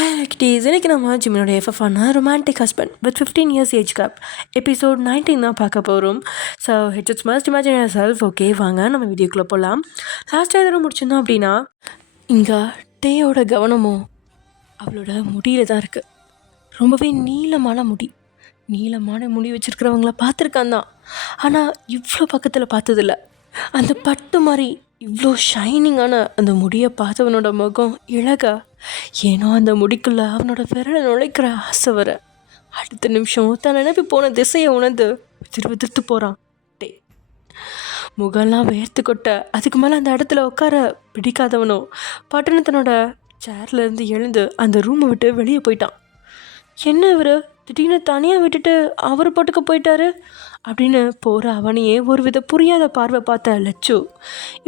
Hi லக்டீஸ், இன்றைக்கி நம்ம ஜிமினோட எஃப்எஃபான romantic husband with 15 years age gap episode 19 தான் பார்க்க போகிறோம். So it's must imagine yourself. Okay, வாங்க நம்ம வீடியோக்குள்ளே போகலாம். லாஸ்ட்டாக எதில் முடிச்சிருந்தோம் அப்படின்னா, இங்கே டேயோட கவனமும் அவளோட முடியில் தான் இருக்குது. ரொம்பவே நீளமான முடி வச்சுருக்கிறவங்கள பார்த்துருக்கான் தான், ஆனால் இவ்வளோ பக்கத்தில் பார்த்ததில்ல. அந்த பட்டு மாதிரி இவ்வளோ ஷைனிங்கான அந்த முடியை பார்த்தவனோட முகம் இழகா, ஏனோ அந்த முடிக்குள்ள அவனோட விரலை நுழைக்கிற ஆசை வர, அடுத்த நிமிஷம் தான் நினைப்பி போன திசையை உணர்ந்து விதிர்த்து போகிறான். டே முகம்லாம் வேர்த்து கொட்ட, அதுக்கு மேலே அந்த இடத்துல உட்கார பிடிக்காதவனோ பட்டணத்தனோட சேர்லேருந்து எழுந்து அந்த ரூமை விட்டு வெளியே போயிட்டான். என்ன இவர் திடீர்னு தனியாக விட்டுட்டு அவர் பாட்டுக்கு போயிட்டாரு அப்படின்னு போகிற அவனையே ஒரு வித புரியாத பார்வை பார்த்த லட்சு,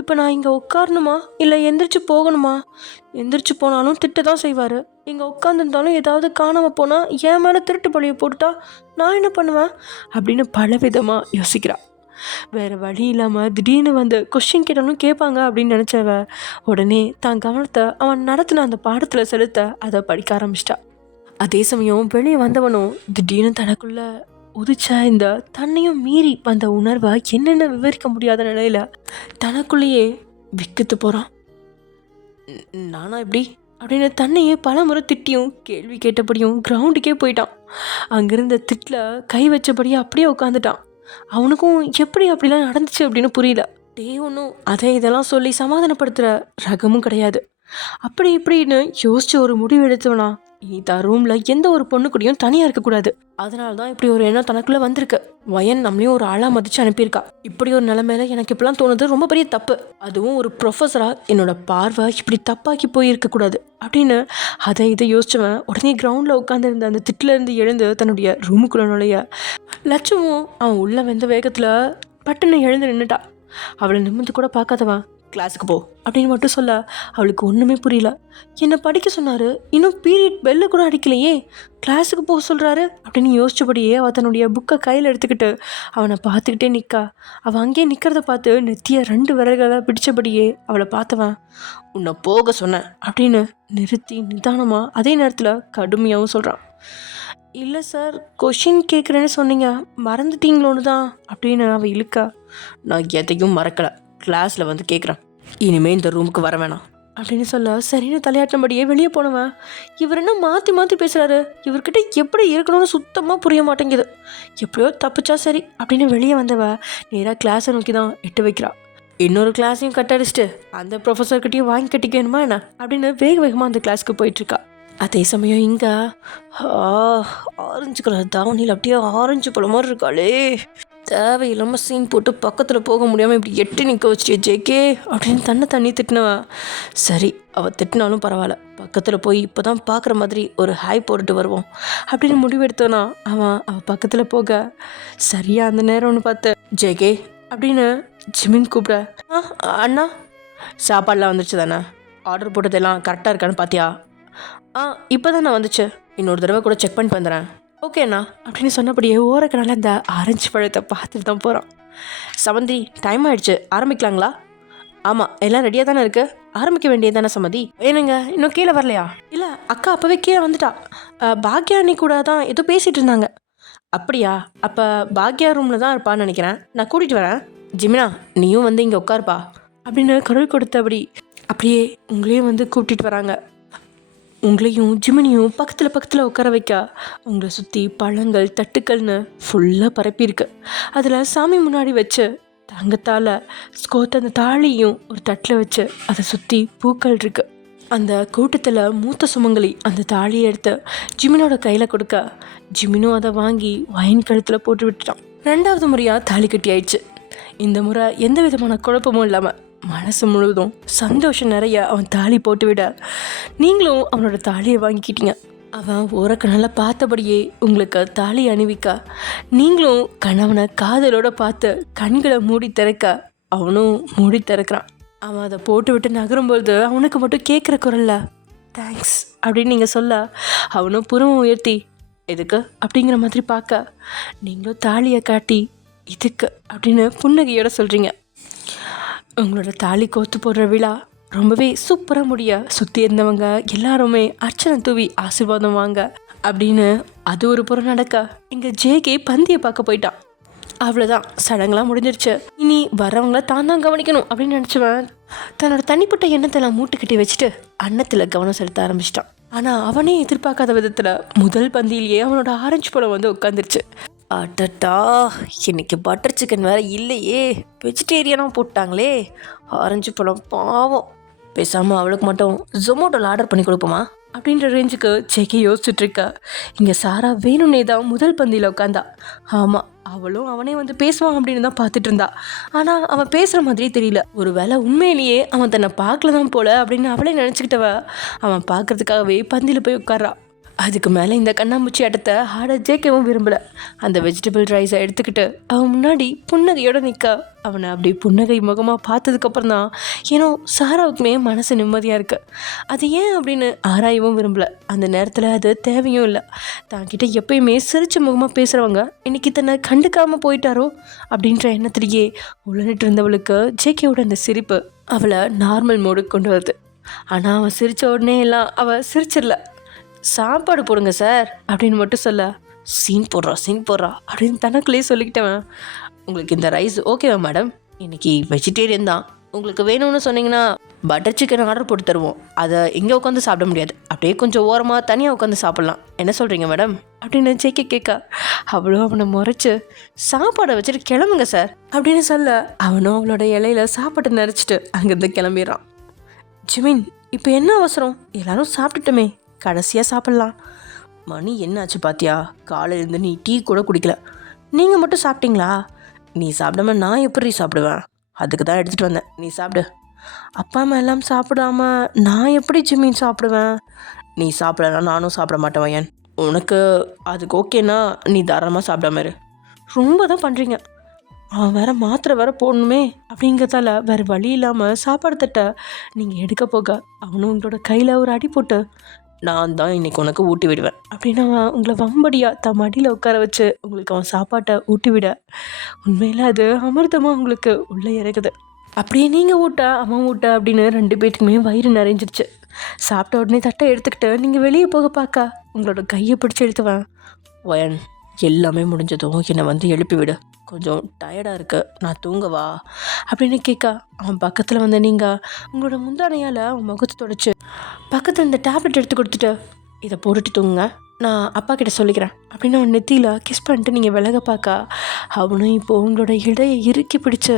இப்போ நான் இங்கே உட்காரணுமா இல்லை எந்திரிச்சு போகணுமா? எந்திரிச்சு போனாலும் திட்ட தான் செய்வார். இங்கே உட்காந்துருந்தாலும் ஏதாவது காணாமல் போனால் என் மேலே திருட்டு பழியை போட்டுட்டா நான் என்ன பண்ணுவேன் அப்படின்னு பலவிதமாக யோசிக்கிறான். வேறு வழி இல்லாமல் திடீர்னு வந்து கொஸ்டின் கேட்டாலும் கேட்பாங்க அப்படின்னு நினச்சவ உடனே தான் கவனத்தை அவன் நடத்தின அந்த பாடத்தில் செலுத்த அதை படிக்க ஆரம்பிச்சிட்டா. அதே சமயம் வெளியே வந்தவனும் திடீர்னு தனக்குள்ள உதிச்ச இந்த தன்னையும் மீறி வந்த உணர்வை என்னென்ன விவரிக்க முடியாத நிலையில தனக்குள்ளேயே விக்கித்து போகிறான். நானா இப்படி அப்படின்னு தன்னையே பல முறை திட்டியும் கேள்வி கேட்டபடியும் கிரவுண்டுக்கே போயிட்டான். அங்கிருந்த திட்டில் கை வச்சபடியே அப்படியே உட்காந்துட்டான். அவனுக்கும் எப்படி அப்படிலாம் நடந்துச்சு அப்படின்னு புரியல. டே ஒன்றும் அதை இதெல்லாம் சொல்லி சமாதானப்படுத்துகிற ரகமும் கிடையாது. அப்படி இப்படின்னு யோசிச்சு ஒரு முடிவு எடுத்தவனா, இனி தான் ரூமில் எந்த ஒரு பொண்ணு கூடயும் தனியாக இருக்கக்கூடாது. அதனால தான் இப்படி ஒரு எண்ணம் தனக்குள்ளே வந்திருக்கு. வயன் நம்மளையும் ஒரு ஆளாக மதிச்சு அனுப்பியிருக்கா. இப்படி ஒரு நிலைமையில எனக்கு இப்படிலாம் தோணுது ரொம்ப பெரிய தப்பு. அதுவும் ஒரு ப்ரொஃபஸராக என்னோட பார்வை இப்படி தப்பாக்கி போயிருக்கக்கூடாது அப்படின்னு அதை இதை யோசிச்சவன் உடனே கிரவுண்டில் உட்காந்துருந்த அந்த திட்டிலேருந்து எழுந்து தன்னுடைய ரூமுக்குள்ள நுழைய, லட்சமும் அவன் உள்ள வெந்த வேகத்தில் பட்டுன்னு எழுந்து நின்றுட்டா. அவளை நிமிர்ந்து கூட பார்க்காதவன் கிளாஸுக்கு போ அப்படின்னு மட்டும் சொல்ல அவளுக்கு ஒன்றுமே புரியல. என்னை படிக்க சொன்னார், இன்னும் பீரியட் பெல்லு கூட அடிக்கலையே, கிளாஸுக்கு போக சொல்கிறாரு அப்படின்னு யோசிச்சபடியே அவள் தன்னுடைய புக்கை கையில் எடுத்துக்கிட்டு அவனை பார்த்துக்கிட்டே நிற்கா. அவள் அங்கேயே நிற்கிறத பார்த்து நெத்திய 2 விரல்களை பிடிச்சபடியே அவளை பார்த்தவன், உன்னை போக சொன்னேன் அப்படின்னு நிறுத்தி நிதானமாக அதே நேரத்தில் கடுமையாகவும் சொல்கிறான். இல்லை சார், கொஷின் கேட்குறேன்னு சொன்னீங்க, மறந்துட்டீங்களோன்னு தான் அப்படின்னு அவள் இழுக்கா. நான் எதையும் மறக்கலை, கிளாஸில் வந்து கேட்குறேன், இனிமேல் இந்த ரூமுக்கு வர வேணாம் அப்படின்னு சொல்ல சரின்னு தலையாட்டினபடியே வெளியே போனவன், இவர் என்ன மாற்றி பேசுகிறாரு, இவர்கிட்ட எப்படி இருக்கணும்னு சுத்தமாக புரிய மாட்டேங்குது, எப்படியோ தப்பிச்சா சரி அப்படின்னு வெளியே வந்தவ நேராக கிளாஸை நோக்கி தான் எட்டு வைக்கிறா. இன்னொரு கிளாஸையும் கட்டடிச்சிட்டு அந்த ப்ரொஃபஸர்கிட்டையும் வாங்கி கட்டிக்கணுமா என்ன அப்படின்னு வேகமாக அந்த கிளாஸுக்கு போயிட்டுருக்கா. அதே சமயம் இங்கே ஆரஞ்சு கலர் தாவணியில் அப்படியே ஆரஞ்சு பழம் மாதிரி இருக்காளே, தேவையில்லாமல் சீன் போட்டு பக்கத்தில் போக முடியாமல் இப்படி எட்டி நிற்க வச்சிட்டே ஜேகே அப்படின்னு தண்ணி திட்டினவா. சரி, அவள் திட்டினாலும் பரவாயில்ல, பக்கத்தில் போய் இப்போ தான் பார்க்குற மாதிரி ஒரு ஹாய் போட்டுட்டு வருவோம் அப்படின்னு முடிவெடுத்தோன்னா அவள் பக்கத்தில் போக சரியாக அந்த நேரம்னு பார்த்து ஜேகே அப்படின்னு ஜிமின் கூப்பிட, அண்ணா சாப்பாடெலாம் வந்துச்சு தானே, ஆர்டர் போட்டதெல்லாம் கரெக்டாக இருக்கான்னு பார்த்தியா? இப்போ தான் நான் வந்துச்சு, இன்னொரு தடவை கூட செக் பண்ணிட்டு வந்துடுறேன் ஓகேண்ணா அப்படின்னு சொன்னபடியே ஓரக்கனால அந்த ஆரஞ்சு பழத்தை பார்த்துட்டு தான் போகிறான். சமந்தி, டைம் ஆகிடுச்சு, ஆரம்பிக்கலாங்களா? ஆமாம், எல்லாம் ரெடியாக தானே இருக்குது, ஆரம்பிக்க வேண்டியது தானே சமந்தி. ஏனுங்க இன்னும் கீழே வரலையா? இல்லை அக்கா அப்போவே கீழே வந்துட்டா, பாக்யா அண்ணி கூட தான் ஏதோ பேசிகிட்டு இருந்தாங்க. அப்படியா? அப்போ பாக்யா ரூமில் தான் இருப்பான்னு நினைக்கிறேன், நான் கூட்டிகிட்டு வரேன். ஜிமினா, நீயும் வந்து இங்கே உட்காருப்பா அப்படின்னு குரல் கொடுத்தபடி அப்படியே உங்களையும் வந்து கூப்பிட்டுட்டு வராங்க. உங்களையும் ஜிமினியும் பக்கத்தில் உட்கார வைக்க உங்களை சுற்றி பழங்கள் தட்டுக்கள்னு ஃபுல்லாக பரப்பியிருக்கு. அதில் சாமி முன்னாடி வச்சு தங்கத்தால் ஸ்கோத்த அந்த தாலியும் ஒரு தட்டில் வச்சு அதை சுற்றி பூக்கள் இருக்குது. அந்த கூட்டத்தில் மூத்த சுமங்கலி அந்த தாலியை எடுத்து ஜிமினோட கையில் கொடுக்க ஜிமினும் அதை வாங்கி வயன் கழுத்தில் போட்டு விட்டுட்டான். 2வது முறையாக தாலி கட்டி ஆயிடுச்சு. இந்த முறை எந்த விதமான குழப்பமும் இல்லாமல் மனசு முழுவதும் சந்தோஷம் நிறைய அவன் தாலி போட்டு விட நீங்களும் அவனோட தாலியை வாங்கிக்கிட்டீங்க. அவன் ஓரக்கனால பார்த்தபடியே உங்களுக்கு தாலி அணிவிக்க நீங்களும் கணவனை காதலோட பார்த்து கண்களை மூடி திறக்க அவனும் மூடி திறக்கிறான். அவன் அதை போட்டு விட்டு நகரும்போது அவனுக்கு மட்டும் கேட்குற குரல்ல தேங்க்ஸ் அப்படின்னு நீங்கள் சொல்ல அவனும் புறமும் உயர்த்தி எதுக்கு அப்படிங்கிற மாதிரி பார்க்க நீங்களும் தாலியை காட்டி இதுக்கு அப்படின்னு புன்னகையோட சொல்கிறீங்க. உங்களோட தாலி கோத்து போடுற விழா ரொம்பவே சூப்பராக முடிய சுற்றி இருந்தவங்க எல்லாருமே அர்ச்சனை தூவி ஆசீர்வாதம் வாங்க அப்படின்னு அது ஒரு புறம் நடக்க இங்கே ஜேகே பந்தியை பார்க்க போயிட்டான். அவ்வளோதான், சடங்கெல்லாம் முடிஞ்சிருச்சு. இனி வரவங்கள தான் கவனிக்கணும் அப்படின்னு நினச்சவன் தன்னோட தனிப்பட்ட எண்ணத்தெல்லாம் மூட்டு கட்டி வச்சுட்டு அன்னத்தில் கவனம் செலுத்த ஆரம்பிச்சிட்டான். ஆனால் அவனே எதிர்பார்க்காத விதத்தில் முதல் பந்தியிலேயே அவனோட ஆரஞ்சு பழம் வந்து உட்காந்துருச்சு. அடட்டா, இன்னைக்கு பட்டர் சிக்கன் வேற இல்லையே, வெஜிடேரியனாக போட்டாங்களே. ஆரஞ்சு பழம் பாவம், பேசாமல் அவளுக்கு மட்டும் ஜொமேட்டோவில் ஆர்டர் பண்ணி கொடுப்போமா அப்படின்ற ரேஞ்சுக்கு ஜெகே யோசிச்சுட்டு இருக்கா. இங்கே சாரா வேணும்னே தான் முதல் பந்தியில் உட்காந்தா. ஆமாம், அவளும் அவனே வந்து பேசுவான் அப்படின்னு தான் பார்த்துட்டு இருந்தா. ஆனால் அவன் பேசுகிற மாதிரியே தெரியல. ஒரு வேளை உண்மையிலேயே அவன் தன்னை பார்க்கல தான் போல அப்படின்னு அவளே நினச்சிக்கிட்டவ அவன் பார்க்கறதுக்காகவே பந்தியில் போய் உட்கார்றா. அதுக்கு மேலே இந்த கண்ணாமூச்சி ஆட்டத்தை ஆட ஜேக்கவும் விரும்பலை. அந்த வெஜிடபிள் ரைஸை எடுத்துக்கிட்டு அவன் முன்னாடி புன்னகையோடு நிற்க அவனை அப்படி புன்னகை முகமாக பார்த்ததுக்கப்புறம் தான் ஏன்னோ சாராவுக்குமே மனசு நிம்மதியாக இருக்குது. அது ஏன் அப்படின்னு ஆராயவும் விரும்பலை. அந்த நேரத்தில் அது தேவையும் இல்லை. தான்கிட்ட எப்பயுமே சிரிச்ச முகமாக பேசுகிறவங்க இன்னைக்கு தன்னை கண்டுக்காமல் போயிட்டாரோ அப்படின்ற எண்ணத்துலேயே உழனிட்டு இருந்தவளுக்கு ஜேகேவோட அந்த சிரிப்பு அவளை நார்மல் மோடுக்கு கொண்டு வருது. ஆனால் அவன் சிரித்த உடனே எல்லாம் அவள் சிரிச்சிடல. சாப்பாடு போடுங்க சார் அப்படின்னு மட்டும் சொல்ல, சீன் போடுறா அப்படின்னு தனக்குள்ளேயே சொல்லிக்கிட்டவன், உங்களுக்கு இந்த ரைஸ் ஓகேவா மேடம்? இன்னைக்கு வெஜிடேரியன் தான், உங்களுக்கு வேணும்னு சொன்னீங்கன்னா பட்டர் சிக்கன் ஆர்டர் போட்டு தருவோம். அதை இங்கே உட்காந்து சாப்பிட முடியாது, அப்படியே கொஞ்சம் ஓரமாக தனியாக உட்காந்து சாப்பிட்லாம். என்ன சொல்கிறீங்க மேடம் அப்படின்னு கேட்க அவ்வளோ அவனை முறைச்சு சாப்பாடை வச்சுட்டு கிளம்புங்க சார் அப்படின்னு சொல்ல அவனும் அவளோட இலையில சாப்பாட்டை நிறச்சிட்டு அங்கேருந்து கிளம்பிடுறான். ஜிமின், இப்போ என்ன அவசரம்? எல்லாரும் சாப்பிட்டுட்டோமே, கடைசியாக சாப்பிட்லாம். மணி என்னாச்சு பாத்தியா? காலையிலேருந்து நீ டீ கூட குடிக்கல. நீங்கள் மட்டும் சாப்பிட்டீங்களா? நீ சாப்பிடாம நான் எப்படி சாப்பிடுவேன்? அதுக்கு தான் எடுத்துகிட்டு வந்தேன், நீ சாப்பிடு. அப்பா அம்மா எல்லாம் சாப்பிடாம நான் எப்படி ஜிம்மின் சாப்பிடுவேன்? நீ சாப்பிடலாம், நானும் சாப்பிட மாட்டேன் வயன். உனக்கு அதுக்கு ஓகேனா நீ தாராளமாக சாப்பிடாம இரு. ரொம்ப தான் பண்ணுறீங்க. அவன் வேற மாத்திரை வேற போடணுமே அப்படிங்கிறதால வேறு வழி இல்லாமல் சாப்பாடு தட்ட நீங்கள் எடுக்க போக அவனும் உங்களோட கையில் ஒரு அடி போட்டு, நான் தான் இன்றைக்கி உனக்கு ஊட்டி விடுவேன் அப்படின்னு அவன் உங்களை வம்படியாக தன் மடியில் உட்கார வச்சு உங்களுக்கு அவன் சாப்பாட்டை ஊட்டி விட உண்மையில் அது அமிர்தமாக உங்களுக்கு உள்ளே இறக்குது. அப்படியே நீங்கள் ஊட்ட அவன் ஊட்ட அப்படின்னு 2 பேருக்குமே வயிறு நிறைஞ்சிருச்சு. சாப்பிட்ட உடனே தட்டை எடுத்துக்கிட்டு நீங்கள் வெளியே போக பார்க்க உங்களோட கையை பிடிச்சி எடுத்துவேன். வயன், எல்லாமே முடிஞ்சதும் என்னை வந்து எழுப்பி விடு, கொஞ்சம் டயர்டாக இருக்கு, நான் தூங்கவா அப்படின்னு கேட்க அவன் பக்கத்தில் வந்து நீங்கள் உங்களோட முந்தானையால் அவன் முகத்தை தொடச்சி பக்கத்தில் இந்த டேப்லெட் எடுத்து கொடுத்துட்டு இதை போட்டுட்டு தூங்குங்க, நான் அப்பா கிட்ட சொல்லிக்கிறேன் அப்படின்னு அவன் நெத்தியில் கிஸ் பண்ணிட்டு நீங்கள் விலக பார்க்க அவனும் இப்போது உங்களோட இடையை இறுக்கி பிடிச்சு,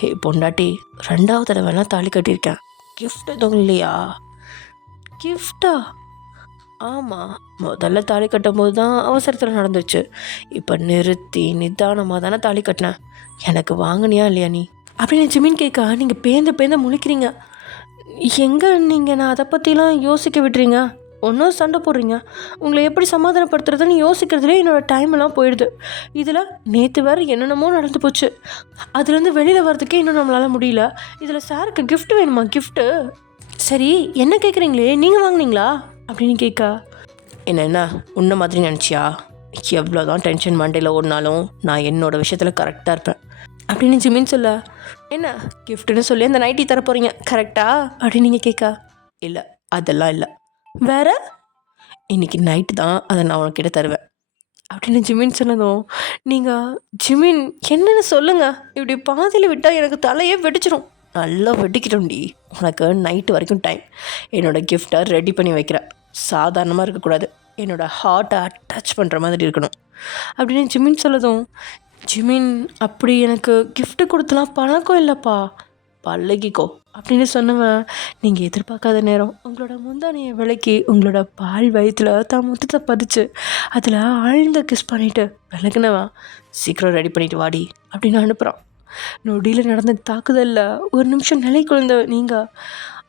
ஹே பொண்டாட்டி, 2வது தடவைலாம் தாலி கட்டியிருக்கேன், கிஃப்ட் எதுவும் இல்லையா? கிஃப்டா? ஆமாம், முதல்ல தாலி கட்டும்போது தான் அவசரத்தில் நடந்துச்சு. இப்போ நிறுத்தி நிதானமாக தானே தாலி கட்டினேன். எனக்கு வாங்கினியா இல்லையா நீ அப்படின்னு ஜிமின் கேட்க நீங்கள் பேந்த முழிக்கிறீங்க. எங்கே நீங்கள் நான் அதை பற்றிலாம் யோசிக்க விட்டுறீங்க, ஒன்றும் சண்டை போடுறீங்க. உங்களை எப்படி சமாதானப்படுத்துறதுன்னு யோசிக்கிறதுலே என்னோடய டைம் எல்லாம் போயிடுது. இதில் நேற்று வேறு என்னென்னமோ நடந்து போச்சு, அதுலேருந்து வெளியில் வர்றதுக்கே இன்னும் நம்மளால் முடியல. இதில் சாருக்கு கிஃப்ட் வேணுமா? கிஃப்ட்டு சரி, என்ன கேட்குறீங்களே, நீங்கள் வாங்கினீங்களா அப்படின்னு கேட்க, என்ன உன்ன மாதிரி நினச்சியா? எவ்வளோ தான் டென்ஷன் மண்டையில் ஓடினாலும் நான் என்னோடய விஷயத்தில் கரெக்டாக இருப்பேன் அப்படின்னு ஜிமின் சொல்ல, என்ன கிஃப்ட்டுன்னு சொல்லி அந்த நைட்டி தர போகிறீங்க கரெக்டா அப்படின்னு நீங்கள் கேட்க, இல்லை அதெல்லாம் இல்லை, வேற இன்றைக்கி நைட்டு தான் அதை நான் உனக்கிட்ட தருவேன் அப்படின்னு ஜிமின் சொன்னதும் நீங்கள் ஜிமின் என்னென்னு சொல்லுங்கள், இப்படி பாதியில் விட்டால் எனக்கு தலையே வெடிச்சிடும். நல்லா வெட்டிக்கிட்டோம்டி, உனக்கு நைட்டு வரைக்கும் டைம். என்னோடய கிஃப்டை ரெடி பண்ணி வைக்கிறேன், சாதாரணமாக இருக்கக்கூடாது, என்னோடய ஹார்ட்டை அட்டாச் பண்ணுற மாதிரி இருக்கணும் அப்படின்னு ஜிமின் சொல்லதும், ஜிமின் அப்படி எனக்கு கிஃப்ட்டு கொடுத்தலாம் பழக்கம் இல்லைப்பா, பழகிக்கோ அப்படின்னு சொன்னவன் நீங்கள் எதிர்பார்க்காத நேரம் உங்களோட முந்தானையை விளக்கி உங்களோட பால் வயிற்றில் தான் முத்தத்தை பதிச்சு அதில் ஆழ்ந்த கிஸ் பண்ணிவிட்டு விளக்குனவன் சீக்கிரம் ரெடி பண்ணிவிட்டு வாடி அப்படின்னு அனுப்புகிறான். நொடியில் நடந்த தாக்குதலில் ஒரு நிமிஷம் நிலை குழந்த நீங்கள்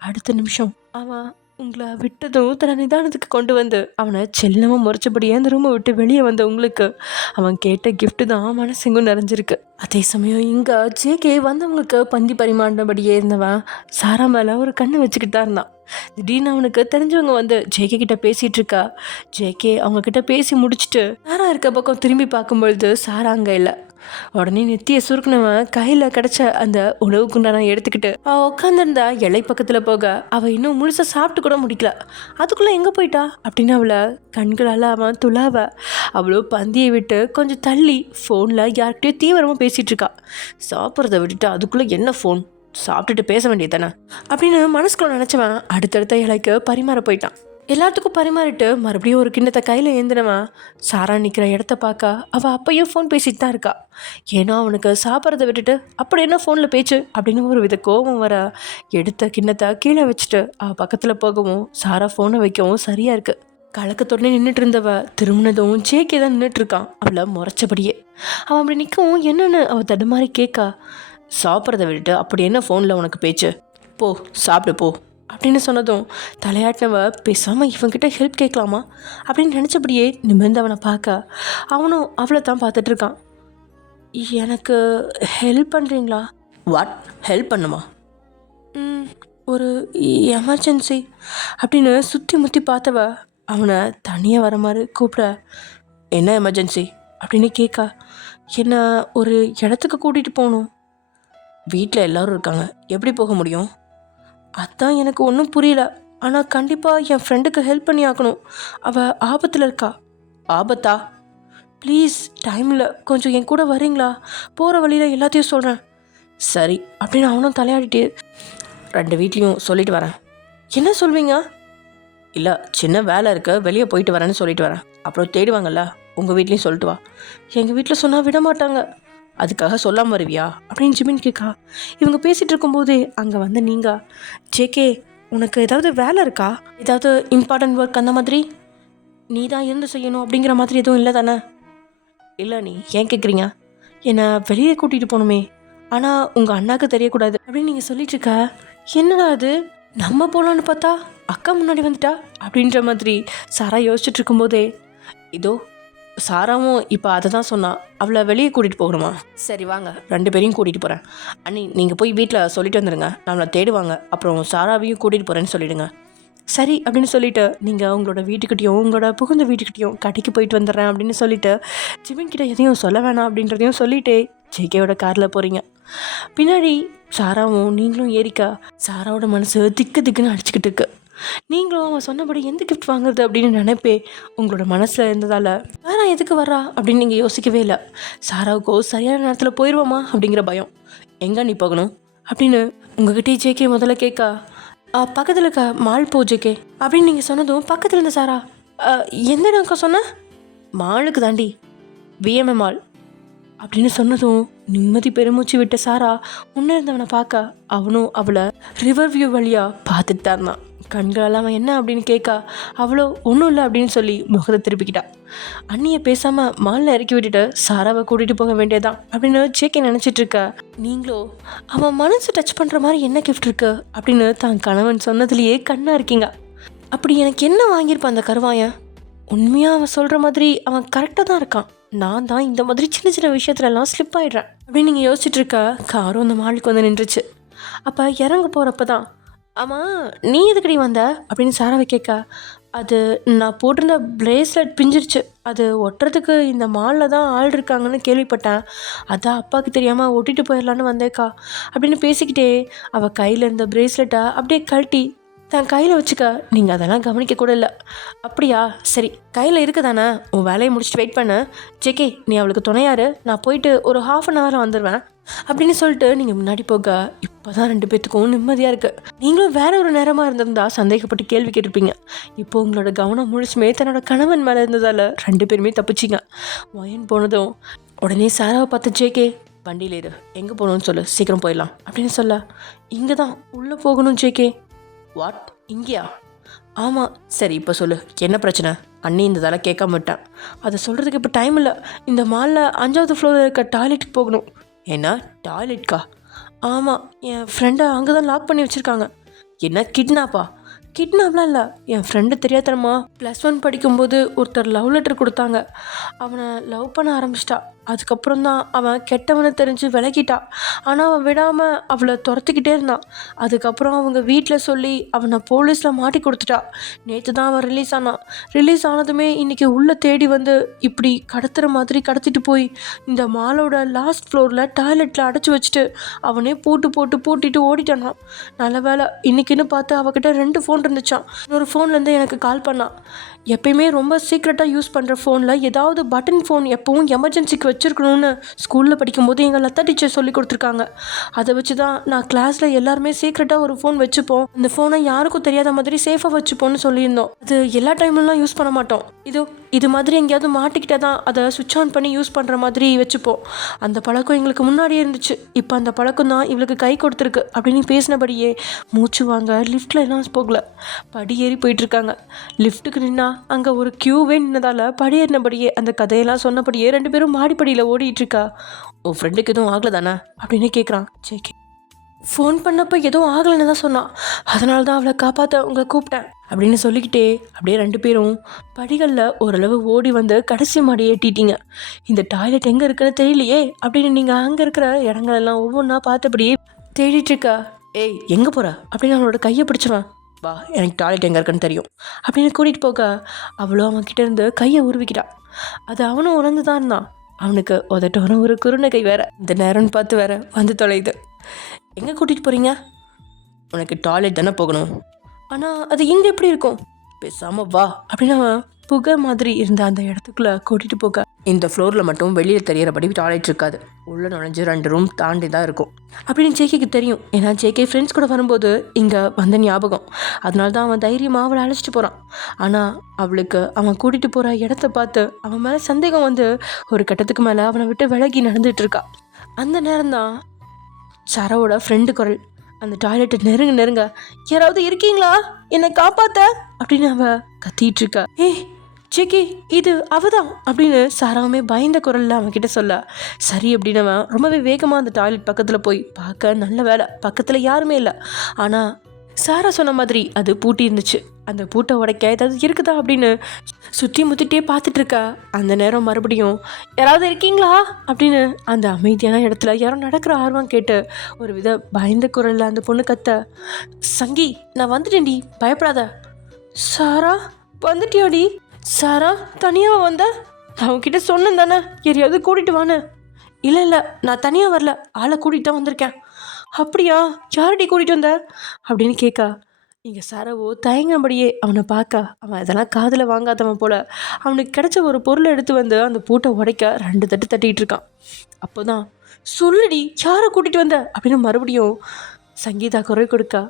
அடுத்த நிமிஷம் அவன் உங்களை விட்டதும் தன்னை நிதானத்துக்கு கொண்டு வந்து அவனை செல்லமாக முறைச்சபடியே அந்த ரூமை விட்டு வெளியே வந்த உங்களுக்கு அவன் கேட்ட கிஃப்ட்டு தான் மனசெங்கும் நிறைஞ்சிருக்கு. அதே சமயம் இங்கே ஜேகே வந்தவங்களுக்கு பந்தி பரிமாறினபடியே இருந்தவன் சாரா மேலே ஒரு கண்ணை வச்சுக்கிட்டு தான் இருந்தான். திடீர்னு அவனுக்கு தெரிஞ்சவங்க வந்து ஜேகே கிட்ட பேசிகிட்டு இருக்கா. ஜேகே அவங்க கிட்ட பேசி முடிச்சுட்டு சாரா இருக்க பக்கம் திரும்பி பார்க்கும்பொழுது சாரா அங்கே இல்லை. உடனே நெத்தியை சுருக்குனவன் கையில் கிடச்ச அந்த உணவு குண்டான எடுத்துக்கிட்டு அவள் உட்காந்துருந்தா இலை பக்கத்தில் போக அவள் இன்னும் முழுசாக சாப்பிட்டு கூட முடிக்கல. அதுக்குள்ளே எங்கே போயிட்டா அப்படின்னு அவளை கண்களால் அவன் துளாவ. அவ்வளோ பந்தியை விட்டு கொஞ்சம் தள்ளி ஃபோனில் யார்கிட்டயோ தீவிரமாக பேசிகிட்டு இருக்கா. சாப்பிட்றத விட்டுட்டு அதுக்குள்ளே என்ன ஃபோன், சாப்பிட்டுட்டு பேச வேண்டியது தானே அப்படின்னு மனசுக்குள்ள நினச்சவன் அடுத்தடுத்த இலைக்கு பரிமாற போயிட்டான். எல்லாத்துக்கும் பரிமாறிட்டு மறுபடியும் ஒரு கிண்ணத்தை கையில் ஏந்தினவன் சாரா நிற்கிற இடத்த பார்க்க அவள் அப்பையும் ஃபோன் பேசிட்டு தான் இருக்கா. ஏன்னா அவனுக்கு சாப்பிட்றத விட்டுட்டு அப்படி என்ன ஃபோனில் பேச்சு அப்படின்னு ஒரு வித கோபம் வர எடுத்த கிண்ணத்தை கீழே வச்சுட்டு அவள் பக்கத்தில் போகவும் சாரா ஃபோனை வைக்கவும் சரியாக இருக்குது. கலக்கத்தோடனே நின்றுட்டு இருந்தவ திரும்பினதும் ஜேகே தான் நின்றுட்டுருக்கான் அவளை முறைச்சபடியே. அவன் அப்படி நிற்கவும் என்னென்னு அவள் தடுமாறி கேட்கா. சாப்பிட்றத விட்டுட்டு அப்படி என்ன ஃபோனில் உனக்கு பேச்சு, போ சாப்பிடு போ அப்படின்னு சொன்னதும் தலையாட்டினவ பேசாமல் இவன்கிட்ட ஹெல்ப் கேட்கலாமா அப்படின்னு நினச்சபடியே நிமிர்ந்தவனை பார்க்க அவனும் அவளை தான் பார்த்துட்ருக்கான். எனக்கு ஹெல்ப் பண்ணுறீங்களா? வாட், ஹெல்ப் பண்ணுமா? ஒரு எமர்ஜென்சி அப்படின்னு சுற்றி முற்றி பார்த்தவ அவனை தனியாக வர மாதிரி கூப்பிட. என்ன எமர்ஜென்சி அப்படின்னு கேட்க. என்ன ஒரு இடத்துக்கு கூட்டிகிட்டு போகணும். வீட்டில் எல்லோரும் இருக்காங்க, எப்படி போக முடியும்? அதான் எனக்கு ஒன்றும் புரியல. ஆனால் கண்டிப்பாக என் ஃப்ரெண்டுக்கு ஹெல்ப் பண்ணி ஆக்கணும். அவள் ஆபத்தில் இருக்கா. ஆபத்தா? ப்ளீஸ் டைமில் கொஞ்சம் என் கூட வரீங்களா? போகிற வழியில் எல்லாத்தையும் சொல்கிறேன். சரி அப்படின்னு அவனும் தலையாடிட்டு 2 வீட்லேயும் சொல்லிட்டு வரேன். என்ன சொல்வீங்க? இல்லை, சின்ன வேலை இருக்க, வெளியே போயிட்டு வரேன்னு சொல்லிட்டு வரேன். அப்புறம் தேடுவாங்கல்ல, உங்கள் வீட்லேயும் சொல்லிட்டு வா. எங்கள் வீட்டில் சொன்னால் விட மாட்டாங்க. அதுக்காக சொல்லாமல் வருவியா அப்படின்னு ஜிமின் கேட்கா. இவங்க பேசிகிட்டு இருக்கும்போதே அங்கே வந்து நீங்கள், ஜேகே உனக்கு ஏதாவது வேலை இருக்கா, ஏதாவது இம்பார்ட்டன்ட் ஒர்க் அந்த மாதிரி நீ தான் இருந்து செய்யணும் அப்படிங்கிற மாதிரி எதுவும் இல்லை தானே? இல்லை, நீ ஏன் கேட்குறீங்க? என்னை வெளியே கூட்டிகிட்டு போகணுமே, ஆனால் உங்கள் அண்ணாவுக்கு தெரியக்கூடாது அப்படின்னு நீங்கள் சொல்லிட்டு இருக்க. என்னடா அது, நம்ம போகலான்னு பார்த்தா அக்கா முன்னாடி வந்துட்டா அப்படின்ற மாதிரி சாரா யோசிச்சுட்டு இருக்கும்போதே இதோ சாராவும் இப்போ அதை தான் சொன்னான், அவளை வெளியே கூட்டிகிட்டு போகணுமா? சரி வாங்க 2 பேரையும் கூட்டிகிட்டு போகிறேன். அண்ணி நீங்கள் போய் வீட்டில் சொல்லிட்டு வந்துடுங்க, நம்மளை தேடுவாங்க. அப்புறம் சாராவையும் கூட்டிகிட்டு போகிறேன்னு சொல்லிவிடுங்க. சரி அப்படின்னு சொல்லிவிட்டு நீங்கள் உங்களோட வீட்டுக்கிட்டையும் உங்களோட புகுந்த வீட்டுக்கிட்டையும் கடைக்கு போயிட்டு வந்துடுறேன் அப்படின்னு சொல்லிவிட்டு ஜிமின்கிட்ட எதையும் சொல்ல வேணாம் அப்படின்றதையும் சொல்லிவிட்டு ஜேகேவோட காரில் போகிறீங்க. பின்னாடி சாராவும் நீங்களும் ஏறிக்கா. சாராவோட மனசு திக்கு திக்குன்னு அடிச்சுக்கிட்டு இருக்கு. நீங்களும் அவன் சொன்னபடி எந்த கிஃப்ட் வாங்குறது அப்படின்னு நினைப்பே உங்களோட மனசில் இருந்ததால் சாரா எதுக்கு வர்றா அப்படின்னு நீங்கள் யோசிக்கவே இல்லை. சாராவுக்கோ சரியான நேரத்தில் போயிடுவோமா அப்படிங்கிற பயம். எங்கே நீ போகணும் அப்படின்னு உங்ககிட்டே ஜேகே முதல்ல கேட்கா. பக்கத்தில் இருக்க மால் போ ஜேகே அப்படின்னு நீங்கள் சொன்னதும் பக்கத்தில் இருந்த சாரா, எந்த இடம்க்கா சொன்ன? மாலுக்கு தாண்டி, விஎம்ஏ மால் அப்படின்னு சொன்னதும் நிம்மதி பெருமூச்சு விட்ட சாரா முன்னே இருந்தவனை பார்க்க அவனும் அவளை ரிவர் வியூ வழியாக பார்த்துட்டு தான் இருந்தான். கண்களெல்லாம் அவன் என்ன அப்படின்னு கேட்கா. அவ்வளோ ஒன்றும் இல்லை அப்படின்னு சொல்லி முகத்தை திருப்பிக்கிட்டா. அண்ணியை பேசாமல் மாலில் இறக்கி விட்டுட்டு சாராவை கூட்டிகிட்டு போக வேண்டியதான் அப்படின்னு ஜேகே நினச்சிட்ருக்க. நீங்களோ அவன் மனசு டச் பண்ணுற மாதிரி என்ன கிஃப்ட் இருக்கு அப்படின்னு தான் கணவன் சொன்னதுலேயே கண்ணாக இருக்கீங்க. அப்படி எனக்கு என்ன வாங்கியிருப்பான் அந்த கருவாயன்? உண்மையாக அவன் சொல்கிற மாதிரி அவன் கரெக்டாக தான் இருக்கான். நான் தான் இந்த மாதிரி சின்ன சின்ன விஷயத்துலலாம் ஸ்லிப் ஆகிடுறேன் அப்படின்னு நீங்கள் யோசிச்சுட்ருக்க. காரும் அந்த மாலுக்கு வந்து நின்றுச்சு. அப்போ இறங்க போகிறப்ப தான், ஆமாம் நீ எதுக்கடி வந்த அப்படின்னு சாராவை கேட்க. அது நான் போட்டிருந்த பிரேஸ்லெட் பிஞ்சிருச்சு, அது ஒட்டுறதுக்கு இந்த மாலில் தான் ஆள் இருக்காங்கன்னு கேள்விப்பட்டேன், அதான் அப்பாவுக்கு தெரியாமல் ஒட்டிட்டு போயிடலான்னு வந்தேக்கா அப்படின்னு பேசிக்கிட்டே அவள் கையில் இருந்த பிரேஸ்லெட்டை அப்படியே கழட்டி தன் கையில் வச்சுக்க. நீங்கள் அதெல்லாம் கவனிக்க கூட இல்லை. அப்படியா, சரி கையில் இருக்கு தானே, உன் வேலையை முடிச்சுட்டு வெயிட் பண்ணு. ஜேகே நீ அவளுக்கு துணையாரு, நான் போயிட்டு ஒரு 1/2 ஹவரில் வந்துடுவேன் அப்படின்னு சொல்லிட்டு நீங்கள் முன்னாடி போக. இப்போ தான் 2 பேர்த்துக்கும் நிம்மதியாக இருக்குது. நீங்களும் வேற ஒரு நேரமாக இருந்திருந்தா சந்தேகப்பட்டு கேள்வி கேட்டிருப்பீங்க. இப்போ உங்களோட கவனம் முழுசுமே தன்னோட கணவன் மேலே இருந்ததால் 2 பேருமே தப்பிச்சிங்க. வயன் போனதும் உடனே சாராவை பார்த்து ஜேகே, வண்டியில் இரு, எங்கே போகணும்னு சொல்லு, சீக்கிரம் போயிடலாம் அப்படின்னு சொல்ல. இங்கே தான் உள்ளே போகணும் ஜேகே. வாட், இங்கேயா? ஆமாம். சரி இப்போ சொல்லு, என்ன பிரச்சனை? அண்ணி இந்த கேட்காம விட்டேன். அதை சொல்கிறதுக்கு இப்போ டைம் இல்லை. இந்த மாலில் 5வது ஃப்ளோரில் இருக்க டாய்லெட்டுக்கு போகணும். என்ன டாய்லெட்கா? ஆமாம், என் ஃப்ரெண்டை அங்கே தான் லாக் பண்ணி வச்சுருக்காங்க. என்ன கிட்னாப்பா? கிட்னாப்லாம் இல்லை, என் ஃப்ரெண்டு தெரியாதனமா +1 படிக்கும்போது ஒருத்தர் லவ் லெட்டர் கொடுத்தாங்க. அவனை லவ் பண்ண ஆரம்பிச்சிட்டா. அதுக்கப்புறம் தான் அவன் கெட்டவனை தெரிஞ்சு விலகிட்டா. ஆனால் அவன் விடாமல் அவளை துரத்திக்கிட்டே இருந்தான். அதுக்கப்புறம் அவங்க வீட்டில் சொல்லி அவனை போலீஸில் மாட்டி கொடுத்துட்டா. நேற்று தான் அவன் ரிலீஸ் ஆனான். ரிலீஸ் ஆனதுமே இன்றைக்கி உள்ளே தேடி வந்து இப்படி கடத்துகிற மாதிரி கடத்திட்டு போய் இந்த மாலோட லாஸ்ட் ஃப்ளோரில் டாய்லெட்டில் அடைச்சி வச்சுட்டு அவனே பூட்டிட்டு ஓடிட்டானான். நல்ல வேலை இன்னைக்குன்னு பார்த்து அவகிட்ட 2 ஃபோன் இருந்துச்சான். இன்னொரு ஃபோன்லேருந்து எனக்கு கால் பண்ணான். எப்பயுமே ரொம்ப சீக்ரெட்டாக யூஸ் பண்ணுற ஃபோனில் ஏதாவது பட்டன் ஃபோன் எப்பவும் எமர்ஜென்சிக்கு வச்சுருக்கணும்னு ஸ்கூலில் படிக்கும்போது எங்கள் லத்தா டீச்சர் சொல்லி கொடுத்துருக்காங்க. அதை வச்சு தான் நான் கிளாஸில் எல்லாருமே சீக்ரெட்டாக ஒரு ஃபோன் வச்சுப்போம், இந்த ஃபோனை யாருக்கும் தெரியாத மாதிரி சேஃபாக வச்சுப்போன்னு சொல்லியிருந்தோம். அது எல்லா டைம்லாம் யூஸ் பண்ண மாட்டோம். இது மாதிரி எங்கேயாவது மாட்டிக்கிட்டே தான் அதை சுவிட்ச் ஆன் பண்ணி யூஸ் பண்ணுற மாதிரி வச்சுப்போம். அந்த பழக்கம் எங்களுக்கு முன்னாடியே இருந்துச்சு. இப்போ அந்த பழக்கம் தான் இவளுக்கு கை கொடுத்துருக்கு அப்படின்னு பேசினபடியே மூச்சு வாங்க லிஃப்ட்டில் எல்லாம் போகல, படி ஏறி போயிட்டுருக்காங்க. லிஃப்ட்டுக்கு நின்னா அங்கே ஒரு க்யூவே நின்னதால் படி ஏறினபடியே அந்த கதையெல்லாம் சொன்னபடியே 2 பேரும் மாடிப்படியில் ஓடிட்டுருக்கா. உன் ஃப்ரெண்டுக்கு எதுவும் ஆகலை தானே அப்படின்னு கேட்குறான் ஜேகே. ஃபோன் பண்ணப்போ எதுவும் ஆகலைன்னு தான் சொன்னான், அதனால தான் அவளை காப்பாற்ற உங்களை கூப்பிட்டேன் அப்படின்னு சொல்லிக்கிட்டே அப்படியே 2 பேரும் படிகளில் ஓரளவு ஓடி வந்து கடைசி மாடி ஏட்டிட்டீங்க. இந்த டாய்லெட் எங்கே இருக்குன்னு தெரியலையே அப்படின்னு நீங்கள் அங்கே இருக்கிற இடங்களெல்லாம் ஒவ்வொன்றா பார்த்தபடியே தேடிட்டுருக்கா. ஏய் எங்கே போகிற அப்படின்னு அவனோட கையை பிடிச்சவன், வா எனக்கு டாய்லெட் எங்கே இருக்குன்னு தெரியும் அப்படின்னு கூட்டிகிட்டு போக அவ்வளோ அவன்கிட்ட இருந்து கையை உருவிக்கிட்டா. அது அவனும் உணர்ந்து தான் இருந்தான். அவனுக்கு உதட்டோன ஒரு குறுநகை வேற இந்த நேரம்னு பார்த்து வேற வந்து தொலையுது. எங்கே கூட்டிகிட்டு போகிறீங்க? உனக்கு டாய்லெட் தானே போகணும், ஆனால் அது இங்கே எப்படி இருக்கும், பேசாமல் வா அப்படின்னு அவன் புகை மாதிரி இருந்த அந்த இடத்துக்குள்ளே கூட்டிகிட்டு போக. இந்த ஃப்ளோரில் மட்டும் வெளியில் தெரியறபடி டாய்லெட் இருக்காது, உள்ளே நுழைஞ்சு 2 ரூம் தாண்டி தான் இருக்கும் அப்படின்னு ஜேகேக்கு தெரியும். ஏன்னா ஜேகே ஃப்ரெண்ட்ஸ் கூட வரும்போது இங்கே வந்த ஞாபகம், அதனால தான் அவன் தைரியமாக அவளை அழைச்சிட்டு போகிறான். ஆனால் அவளுக்கு அவன் கூட்டிகிட்டு போகிற இடத்த பார்த்து அவன் மேலே சந்தேகம் வந்து ஒரு கட்டத்துக்கு மேலே அவனை விட்டு விலகி நடந்துகிட்டு இருக்கா. அந்த நேரம் தான் சாராவோட ஃப்ரெண்டு குரல். அந்த டாய்லெட்டை நெருங்க யாராவது இருக்கீங்களா, என்னை காப்பாற்ற அப்படின்னு அவள் கத்திட்டு இருக்கா. ஏய் ஜேகே இது அவதான் அப்படின்னு சாராவுமே பயந்த குரலில் அவன்கிட்ட சொல்ல, சரி அப்படின்னு அவன் ரொம்பவே வேகமாக அந்த டாய்லெட் பக்கத்தில் போய் பார்க்க, நல்ல வேலை பக்கத்தில் யாருமே இல்லை. ஆனால் சாரா சொன்ன மாதிரி அது பூட்டி இருந்துச்சு. அந்த பூட்டை உடைக்க ஏதாவது இருக்குதா அப்படின்னு சுற்றி முத்திட்டே பார்த்துட்ருக்கா. அந்த நேரம் மறுபடியும் யாராவது இருக்கீங்களா அப்படின்னு அந்த அமைதியான இடத்துல யாரோ நடக்கிற ஆர்வம் கேட்டு ஒரு வித பயந்த குரலில் அந்த பொண்ணு கத்த, சங்கி நான் வந்துட்டேன்டி பயப்படாத. சாரா வந்துட்டியாடி? சாரா தனியாக வந்த? நான் அவன்கிட்ட சொன்னேன் தானே யாரையாவது கூட்டிகிட்டு வானே. இல்லை நான் தனியாக வரல, ஆளை கூட்டிகிட்டு தான் வந்திருக்கேன். அப்படியா, யாரடி கூட்டிகிட்டு வந்த அப்படின்னு கேட்கா. இங்கே சாராவோ தயங்கினபடியே அவனை பார்க்க, அவன் அதெல்லாம் காதில் வாங்காதவன் போல் அவனுக்கு கிடைச்ச ஒரு பொருளை எடுத்து வந்து அந்த பூட்டை உடைக்க 2 தட்டு தட்டிகிட்டு இருக்கான். அப்போ தான் சொல்லுடி யாரை கூட்டிகிட்டு வந்த அப்படின்னு மறுபடியும் சங்கீதா குரல் கொடுக்கா.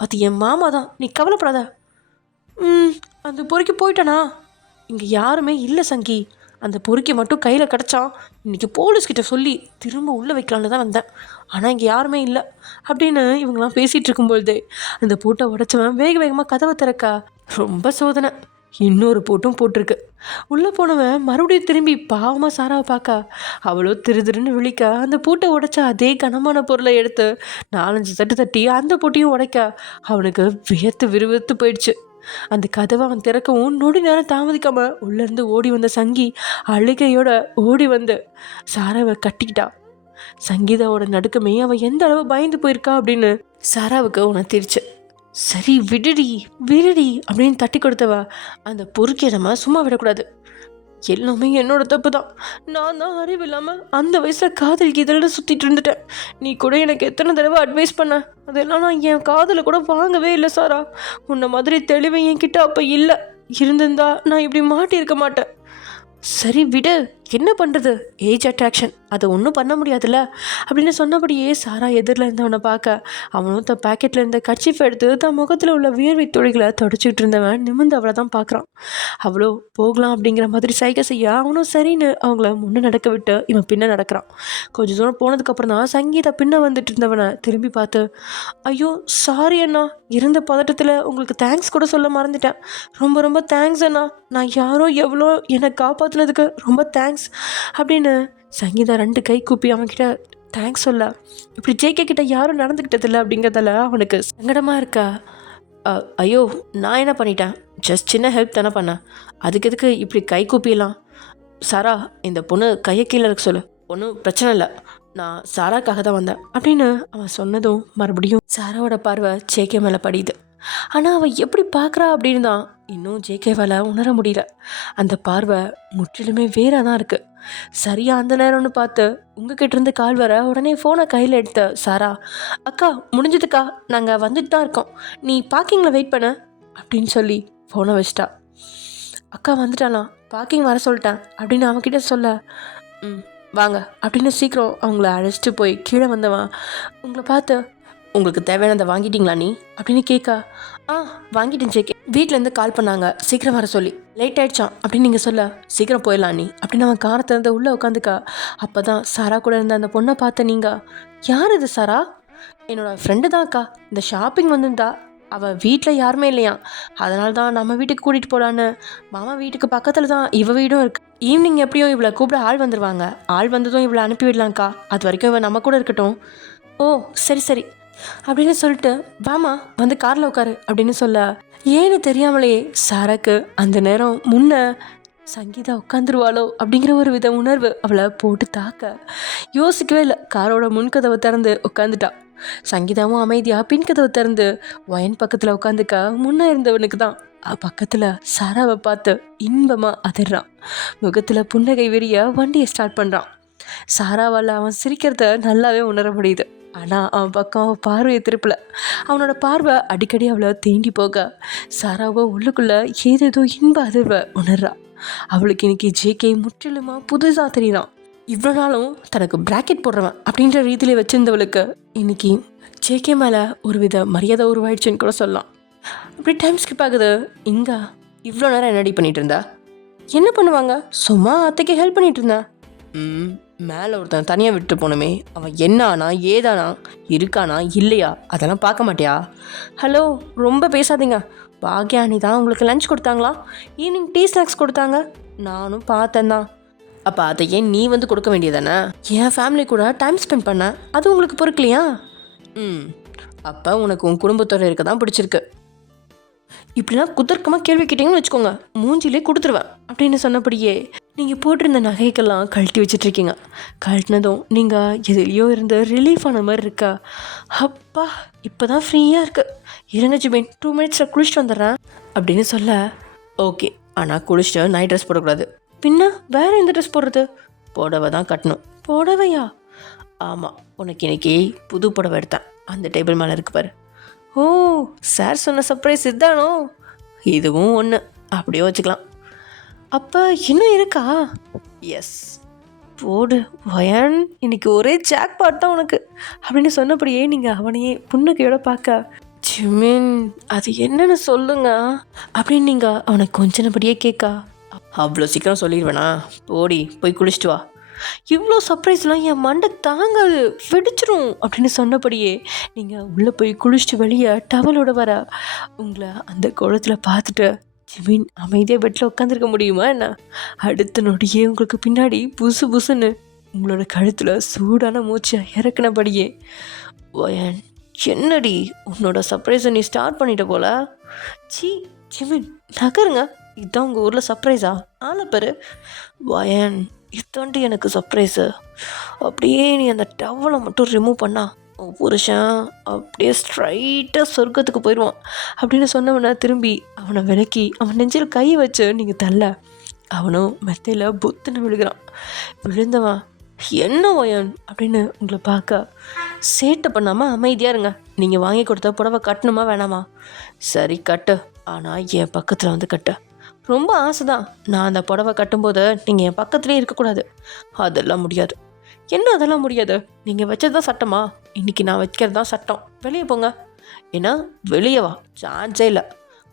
அது என் மாமா தான், நீ கவலைப்படாத. அந்த பொறுக்கி போயிட்டானா? இங்கே யாருமே இல்லை சங்கி, அந்த பொறுக்கி மட்டும் கையில் கிடச்சான். இன்றைக்கி போலீஸ்கிட்ட சொல்லி திரும்ப உள்ளே வைக்கலான்னு தான் வந்தேன், ஆனால் இங்கே யாருமே இல்லை அப்படின்னு இவங்கெல்லாம் பேசிகிட்டு இருக்கும்பொழுதே அந்த பூட்டை உடைச்சவன் வேகமாக கதவை திறக்கா. ரொம்ப சோதனை, இன்னொரு பூட்டும் போட்டிருக்கு. உள்ளே போனவன் மறுபடியும் திரும்பி பாவமாக சாராவை பார்க்க, அவ்வளோ திருன்னு விழிக்க அந்த பூட்டை உடைச்ச அதே கனமான பொருளை எடுத்து 4-5 தட்டு தட்டி அந்த பூட்டையும் உடைக்க அவனுக்கு விறுவிறுத்து போயிடுச்சு. அந்த கதவை அவன் திறக்கவும் நொடி நேரம் தாமதிக்காம உள்ளேருந்து ஓடி வந்த சங்கி அழுகையோட ஓடி வந்து சாராவை கட்டிக்கிட்டா. சங்கீதாவோட நடுக்கமே அவன் எந்த அளவு பயந்து போயிருக்கா அப்படின்னு சாராவுக்கு உணர்த்திருச்சு. சரி விடுடி அப்படின்னு தட்டி கொடுத்தவா, அந்த பொறுக்கியை நம்ம சும்மா விடக்கூடாது, எல்லாமே என்னோட தப்பு தான், நான் தான் அறிவு இல்லாமல் அந்த வயசில் காதல் கீதலில் சுற்றிட்டு இருந்துட்டேன். நீ கூட எனக்கு எத்தனை தடவை அட்வைஸ் பண்ண, அதெல்லாம் நான் என் காதில் கூட வாங்கவே இல்லை சாரா. உன்னை மாதிரி தெளிவு என்கிட்ட அப்போ இல்லை, இருந்திருந்தா நான் இப்படி மாட்டியிருக்க மாட்டேன். சரி விடு, என்ன பண்ணுறது, ஏஜ் அட்ராக்ஷன், அதை ஒன்றும் பண்ண முடியாதுல்ல அப்படின்னு சொன்னபடியே சாரா எதிரில் இருந்தவனை பார்க்க அவனும் தன் பேக்கெட்டில் இருந்த கர்ச்சீஃப் எடுத்து தன் முகத்தில் உள்ள வியர்வை துளிகளை தொடச்சிக்கிட்டு இருந்தவன் நிமிர்ந்து அவளை தான் பார்க்குறான். அவ்வளோ போகலாம் அப்படிங்கிற மாதிரி சைகை செய்ய அவனும் சரின்னு அவங்கள முன்னே நடக்க விட்டு இவன் பின்ன நடக்கிறான். கொஞ்சம் தூரம் போனதுக்கப்புறம் தான் சங்கீதா பின்ன வந்துட்டு இருந்தவனை திரும்பி பார்த்து, ஐயோ சாரி அண்ணா, இருந்த பதட்டத்தில் உங்களுக்கு தேங்க்ஸ் கூட சொல்ல மறந்துட்டேன், ரொம்ப தேங்க்ஸ் அண்ணா, நான் யாரோ எவ்வளோ என்னை காப்பாற்றினதுக்கு ரொம்ப தேங்க்ஸ் அப்படின்னு சங்கீதா 2 கை கூப்பி அவன்கிட்ட தேங்க்ஸ் சொல்ல, இப்படி ஜேகே கிட்ட யாரும் நடந்துக்கிட்டதில்லை அப்படிங்கிறதால அவனுக்கு சங்கடமாக இருக்கா. ஐயோ நான் என்ன பண்ணிட்டேன், ஜஸ்ட் சின்ன ஹெல்ப் தானே பண்ணேன், அதுக்கு எதுக்கு இப்படி கை கூப்பிடலாம், சாரா, இந்த பொண்ணு கையை கீழே இருக்க சொல்லு, ஒன்றும் பிரச்சனை இல்லை, நான் சாராக்காக தான் வந்தேன் அப்படின்னு அவன் சொன்னதும் மறுபடியும் சாராவோட பார்வை ஜேகே மேலே படியுது. ஆனால் அவள் எப்படி பார்க்குறா அப்படின்னு தான் இன்னும் ஜேகேவால் உணர முடியல. அந்த பார்வை முற்றிலுமே வேறாக தான் இருக்குது. சரியாக அந்த நேரம்னு பார்த்து உங்ககிட்ட இருந்து கால் வர உடனே ஃபோனை கையில் எடுத்த சாரா, அக்கா முடிஞ்சதுக்கா, நாங்கள் வந்துட்டு தான் இருக்கோம், நீ பார்க்கிங்கில் வெயிட் பண்ண அப்படின்னு சொல்லி ஃபோனை வச்சிட்டா. அக்கா வந்துட்டாலாம், பார்க்கிங் வர சொல்லிட்டேன் அப்படின்னு அவன்கிட்ட சொல்ல, வாங்க அப்படின்னு சீக்கிரம் அவங்கள அழைச்சிட்டு போய் கீழே வந்தவன் உங்களை பார்த்து, உங்களுக்கு தேவையானதை வாங்கிட்டீங்களா நீ அப்படின்னு கேட்கா. வாங்கிட்டேன் ஜேகே, வீட்டிலேருந்து கால் பண்ணாங்க சீக்கிரம் வர சொல்லி, லேட் ஆயிடுச்சான் அப்படின்னு நீங்கள் சொல்ல, சீக்கிரம் போயிடலாம் நீ அப்படின்னு அவன் காரை திறந்து உள்ளே உட்காந்துக்கா. அப்போ தான் சாரா கூட இருந்த அந்த பொண்ணை பார்த்த நீங்கள், யார் இது சாரா? என்னோடய ஃப்ரெண்டு தான்க்கா, இந்த ஷாப்பிங் வந்துருந்தா, அவள் வீட்டில் யாருமே இல்லையா, அதனால தான் நம்ம வீட்டுக்கு கூட்டிகிட்டு போகலான்னு. மாமா வீட்டுக்கு பக்கத்தில் தான் இவள் வீடும் இருக்குது. ஈவினிங் எப்படியும் இவளை கூப்பிட ஆள் வந்துடுவாங்க, ஆள் வந்ததும் இவளை அனுப்பி விடலாங்க்கா, அது வரைக்கும் இவன் நம்ம கூட இருக்கட்டும். ஓ சரி சரி அப்படின்னு சொல்லிட்டு, வாமா வந்து காரில் உட்காரு அப்படின்னு சொல்ல, ஏன்னு தெரியாமலேயே சாராக்கு அந்த நேரம் முன்ன சங்கீதா உட்காந்துருவாளோ அப்படிங்கிற ஒரு வித உணர்வு அவளை போட்டு தாக்க யோசிக்கவே இல்லை. காரோட முன்கதவை திறந்து உட்காந்துட்டா. சங்கீதாவும் அமைதியாக பின்கதவை திறந்து வயன் பக்கத்தில் உட்காந்துக்கா. முன்னே இருந்தவனுக்கு தான் பக்கத்தில் சாராவை பார்த்து இன்பமாக அதிர்றான். முகத்தில் புன்னகை விரிய வண்டியை ஸ்டார்ட் பண்ணுறான். சாராவால் அவன் சிரிக்கிறத நல்லாவே உணர முடியுது. ஆனால் அவன் பக்கம் அவன் பார்வையை திருப்பல. அவனோட பார்வை அடிக்கடி அவளை தேண்டி போக சாராவை உள்ளுக்குள்ளே ஏதேதோ இன்ப அதிர்வை உணர்றா. அவளுக்கு இன்னைக்கு ஜேகே முற்றிலுமா புதுசாக தெரியலாம். இவ்வளோ நாளும் தனக்கு பிராக்கெட் போடுறவன் அப்படின்ற ரீதியிலே வச்சிருந்தவளுக்கு இன்னைக்கு ஜேகே மேலே ஒரு வித மரியாதை உருவாயிடுச்சுன்னு கூட சொல்லலாம். அப்படி டைம் ஸ்கிப் ஆகுது. இங்கே இவ்வளோ நேரம் என்னடி பண்ணிட்டு இருந்தா? என்ன பண்ணுவாங்க, சும்மா அத்தைக்கு ஹெல்ப் பண்ணிட்டு இருந்தா. மேலே ஒருத்தன் தனியாக விட்டு போனோமே, அவன் என்னானா ஏதானா இருக்கானா இல்லையா அதெல்லாம் பார்க்க மாட்டியா? ஹலோ, ரொம்ப பேசாதீங்க. பாக்யானி தான் உங்களுக்கு லஞ்ச் கொடுத்தாங்களா? ஈவினிங் டீ ஸ்நாக்ஸ் கொடுத்தாங்க, நானும் பார்த்தேன் தான். அப்போ அதை ஏன் நீ வந்து கொடுக்க வேண்டியதானே? என் ஃபேமிலி கூட டைம் ஸ்பெண்ட் பண்ண, அது உங்களுக்கு பொறுக்கலையா? அப்போ உனக்கு உன் குடும்பத்தோடு இருக்க தான் பிடிச்சிருக்கு. இப்படிலாம் குதர்க்கமாக கேள்வி கேட்டிங்கன்னு வச்சுக்கோங்க, மூஞ்சிலே கொடுத்துருவேன் அப்படின்னு சொன்னபடியே நீங்கள் போட்டிருந்த நகைக்கெல்லாம் கழட்டி வச்சிட்ருக்கீங்க. கழட்டினதும் நீங்கள் எதுலேயோ இருந்து ரிலீஃப் ஆன மாதிரி இருக்கா? அப்பா இப்போ தான் ஃப்ரீயாக இருக்குது, இருங்க ஜிபின் 2 மினிட்ஸில் குளிச்சுட்டு வந்துடுறேன் அப்படின்னு சொல்ல, ஓகே, ஆனால் குளிச்சுட்டு நைட் ட்ரெஸ் போடக்கூடாது. பின்ன வேறு எந்த ட்ரெஸ் போடுறது? புடவை தான் கட்டணும். புடவையா? ஆமாம், உனக்கு இன்னைக்கு புது புடவை எடுத்தேன், அந்த டேபிள் மேலே இருக்கு பாரு. ஓ, சார் சொன்ன சர்ப்ரைஸ் இதுதானோ? இதுவும் ஒன்று, அப்படியே வச்சுக்கலாம். அப்போ இன்னும் இருக்கா? எஸ், போடு வயன், இன்னைக்கு ஒரே ஜாக் பாட் தான் உனக்கு அப்படின்னு சொன்னபடியே நீங்கள் அவனையே புன்னகையோட பார்க்க, ஜிமின் அது என்னன்னு சொல்லுங்க அப்படின்னு நீங்கள் அவனை கொஞ்சனபடியே கேட்கா. அவ்வளோ சீக்கிரம் சொல்லிடுவேனா? போடி போய் குளிச்சுட்டு வா. இவ்வளோ சர்ப்ரைஸ்லாம் என் மண்டை தாங்காது, வெடிச்சிரும் அப்படின்னு சொன்னபடியே நீங்கள் உள்ளே போய் குளிச்சுட்டு வெளியே டவலோட வர உங்களை அந்த குளத்தில் பார்த்துட்டு ஜிமின் அமைதியாக பெட்டில் உட்காந்துருக்க முடியுமா என்ன? அடுத்த நொடியே உங்களுக்கு பின்னாடி புசு புசுன்னு உங்களோட கழுத்தில் சூடான மூச்சை இறக்குனபடியே, வயன் என்னடி உன்னோட சர்ப்ரைஸை நீ ஸ்டார்ட் பண்ணிட்ட போல. ஜிமின் நகருங்க, இதுதான் உங்கள் ஊரில் சர்ப்ரைஸா? ஆளை பாரு. வயன் இதாண்டி எனக்கு சர்ப்ரைஸு. அப்படியே நீ அந்த டவலை மட்டும் ரிமூவ் பண்ணா புருஷன் அப்படியே ஸ்ட்ரைட்டாக சொர்க்கத்துக்கு போயிடுவான் அப்படின்னு சொன்னவனை திரும்பி அவனை விலக்கி அவன் நெஞ்சில் கை வச்சு நீங்கள் தள்ள, அவனும் மெத்தையில் புத்துன்னு விழுகிறான். விழுந்தவன் என்ன வயன் அப்படின்னு உங்களை பார்க்க, சேட்டை பண்ணாமல் அமைதியாக இருங்க, நீங்கள் வாங்கி கொடுத்த புடவை கட்டணுமா வேணாமா? சரி கட்டு, ஆனால் என் பக்கத்தில் வந்து கட்டு. ரொம்ப ஆசை தான், நான் அந்த புடவை கட்டும்போது நீங்கள் என் பக்கத்துலேயே இருக்கக்கூடாது. அதெல்லாம் முடியாது. என்ன அதெல்லாம் முடியாது? நீங்கள் வச்சது தான் சட்டமா? இன்றைக்கி நான் வைக்கிறது தான் சட்டம். வெளியே போங்க. ஏன்னா வெளியே வா, சான்ஸே இல்லை.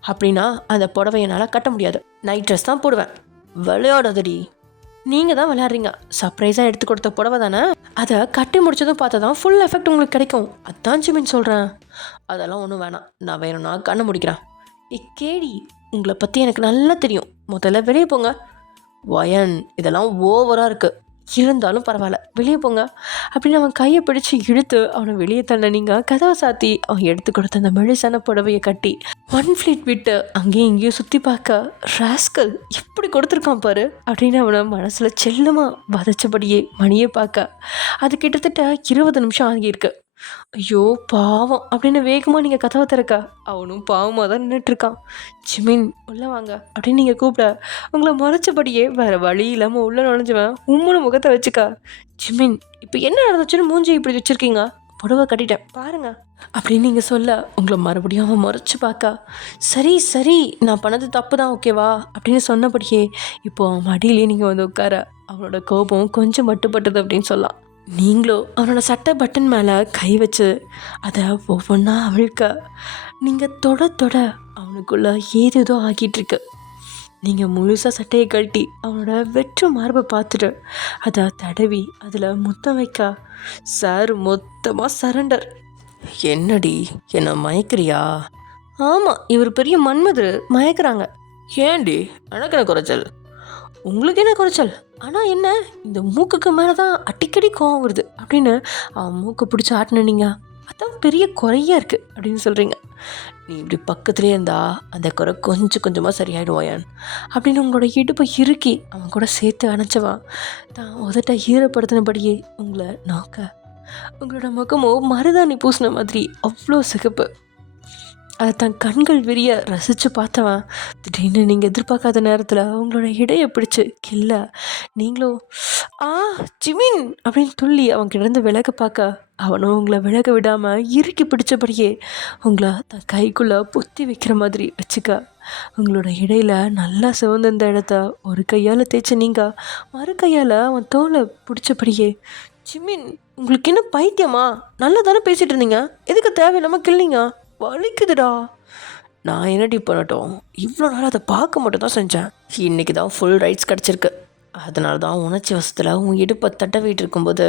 அப்படின்னா அந்த புடவை என்னால் கட்ட முடியாது. நைட் ட்ரெஸ் தான் போடுவேன். விளையாடாதடி. நீங்கள் தான் விளையாடுறீங்க. சர்ப்ரைஸாக எடுத்து கொடுத்த புடவை தானே, அதை கட்டி முடிச்சதும் பார்த்தா தான் ஃபுல் எஃபெக்ட் உங்களுக்கு கிடைக்கும். அதான் ஜிமின் சொல்கிறேன். அதெல்லாம் ஒன்றும் வேணாம், நான் வேணும்னா கண்ணை முடிக்கிறேன். கேடி, உங்களை பற்றி எனக்கு நல்லா தெரியும், முதல்ல வெளியே போங்க. வயன் இதெல்லாம் ஓவராக இருக்குது. இருந்தாலும் பரவாயில்ல, வெளியே போங்க அப்படின்னு அவன் கையை பிடிச்சி இழுத்து அவனை வெளியே தள்ள நீங்கள் கதவை சாத்தி அவன் எடுத்து கொடுத்த அந்த மெழிசான புடவையை கட்டி ஒன் ஃப்ளீட் விட்டு அங்கேயும் இங்கேயும் சுற்றி பார்க்க, ராஸ்கல் எப்படி கொடுத்துருக்கான் பாரு அப்படின்னு அவனை மனசில் செல்லமாக வதச்சபடியே மணியை பார்க்க. அது கிட்டத்தட்ட 20 நிமிஷம் ஆகியிருக்கு. ஐயோ பாவம் அப்படின்னு வேகமாக நீங்கள் கதவை திறக்க அவனும் பாவமாக தான் நின்றுட்டுருக்கான். ஜிமின் உள்ளே வாங்க அப்படின்னு நீங்கள் கூப்பிட உங்களை மறைச்சபடியே வேறு வழி இல்லாமல் உள்ளே நுழைஞ்சவன் உம்முன்னு முகத்தை வச்சுக்கா. ஜிமின் இப்போ என்ன நடந்துச்சுன்னு மூஞ்சி இப்படி வச்சுருக்கீங்க? புடவை கட்டிட்டேன் பாருங்க அப்படின்னு நீங்கள் சொல்ல உங்களை மறுபடியும் அவன் மறைச்சு பார்க்க, சரி சரி நான் பண்ணது தப்பு தான் ஓகேவா அப்படின்னு சொன்னபடியே இப்போ அவன் மடியிலே நீங்கள் வந்து உட்கார அவனோட கோபம் கொஞ்சம் மட்டுப்பட்டது அப்படின்னு சொல்லலாம். நீங்களோ அவனோட சட்டை பட்டன் மேலே கை வச்சு அதை ஒவ்வொன்றா அவிழ்க்க நீங்கள் தொட தொட அவனுக்குள்ள ஏதேதோ ஆகிட்டுருக்கு. நீங்கள் முழுசாக சட்டையை கழட்டி அவனோட வெற்று மார்பை பார்த்துட்டு அதை தடவி அதில் முத்தம் வைக்க சார் மொத்தமாக சரண்டர். என்னடி என்னை மயக்கிறியா? ஆமாம், இவர் பெரிய மன்மதர் மயக்கிறாங்க. ஏண்டி எனக்கு என்ன குறைச்சல்? உங்களுக்கு என்ன குறைச்சல்? ஆனால் என்ன இந்த மூக்குக்கு மேலே தான் அடிக்கடி கோவம் வருது அப்படின்னு அவன் மூக்கை பிடிச்சி ஆட்டினீங்க, அதான் பெரிய குறையாக இருக்குது அப்படின்னு சொல்கிறீங்க. நீ இப்படி பக்கத்துலேயே இருந்தா அந்த குறை கொஞ்சம் கொஞ்சமாக சரியாயிடுவாயான் அப்படின்னு உங்களோட இடுப்பை இறுக்கி அவன் கூட சேர்த்து அணைச்சவான் தான் உதட்ட ஈரப்படுத்தினபடியே உங்களை நோக்க உங்களோட முகமோ மருதாணி பூசின மாதிரி அவ்வளோ சிகப்பு. அதை தன் கண்கள் விரிய ரசித்து பார்த்தவன் திடீர்னு நீங்கள் எதிர்பார்க்காத நேரத்தில் அவங்களோட இடையை பிடிச்சி கில்ல நீங்களும் ஆ ஜிமின் அப்படின்னு துள்ளி அவங்க கிடந்து விலக பார்க்க அவனும் உங்களை விலக விடாமல் இறுக்கி பிடிச்சபடியே உங்களை தன் கைக்குள்ளே பொத்தி வைக்கிற மாதிரி வச்சுக்க உங்களோட இடையில நல்லா சிவந்த இடத்த ஒரு கையால் தேய்ச்சி நீங்கள் மறு கையால் அவன் தோலை பிடிச்சபடியே, ஜிமின் உங்களுக்கு என்ன பைத்தியமா? நல்லா தானே பேசிகிட்டு இருந்தீங்க, எதுக்கு தேவையில்லாமல் கிள்ளிங்க? வலிக்குதுடா. நான் என்னடி பண்ணட்டும், இவ்வளோ நாள் அதை பார்க்க மட்டும் தான் செஞ்சேன். இன்றைக்கி தான் ஃபுல் ரைட்ஸ் கிடச்சிருக்கு. அதனால தான் உணர்ச்சி வசத்தில் உன் இடுப்பை தட்டவிட்டு இருக்கும்போது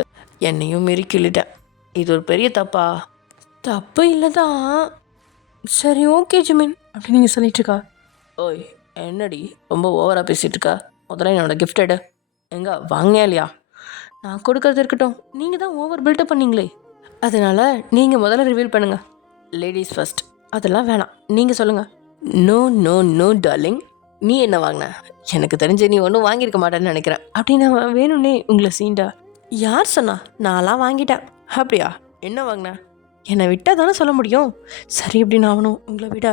என்னையும் மீறி கிள்ளிட்டேன். இது ஒரு பெரிய தப்பா? தப்பு இல்லை தான். சரி ஓகே ஜிமின் அப்படின்னு நீங்கள் சொல்லிட்டுருக்கா. ஓய் என்னடி ரொம்ப ஓவராக பேசிகிட்டு இருக்கா? முதல்ல என்னோடய கிஃப்ட் எடு. எங்கே வாங்க இல்லையா? நான் கொடுக்கறது இருக்கட்டும், நீங்கள் தான் ஓவர் பில்டப் பண்ணீங்களே, அதனால் நீங்கள் முதல்ல ரிவீல் பண்ணுங்கள். Ladies first. அதெல்லாம் வேணாம், நீங்கள் சொல்லுங்கள். நோ நோ நோ டார்லிங், நீ என்ன வாங்கின? எனக்கு தெரிஞ்ச நீ ஒன்றும் வாங்கியிருக்க மாட்டேன்னு நினைக்கிறேன் அப்படின்னு அவன் வேணும்னே உங்களை சீண்டா. யார் சொன்னா? நான்லாம் வாங்கிட்டேன். அப்படியா? என்ன வாங்கினேன்? என்னை விட்டால் தானே சொல்ல முடியும். சரி அப்படின்னு அவனும் உங்களை விட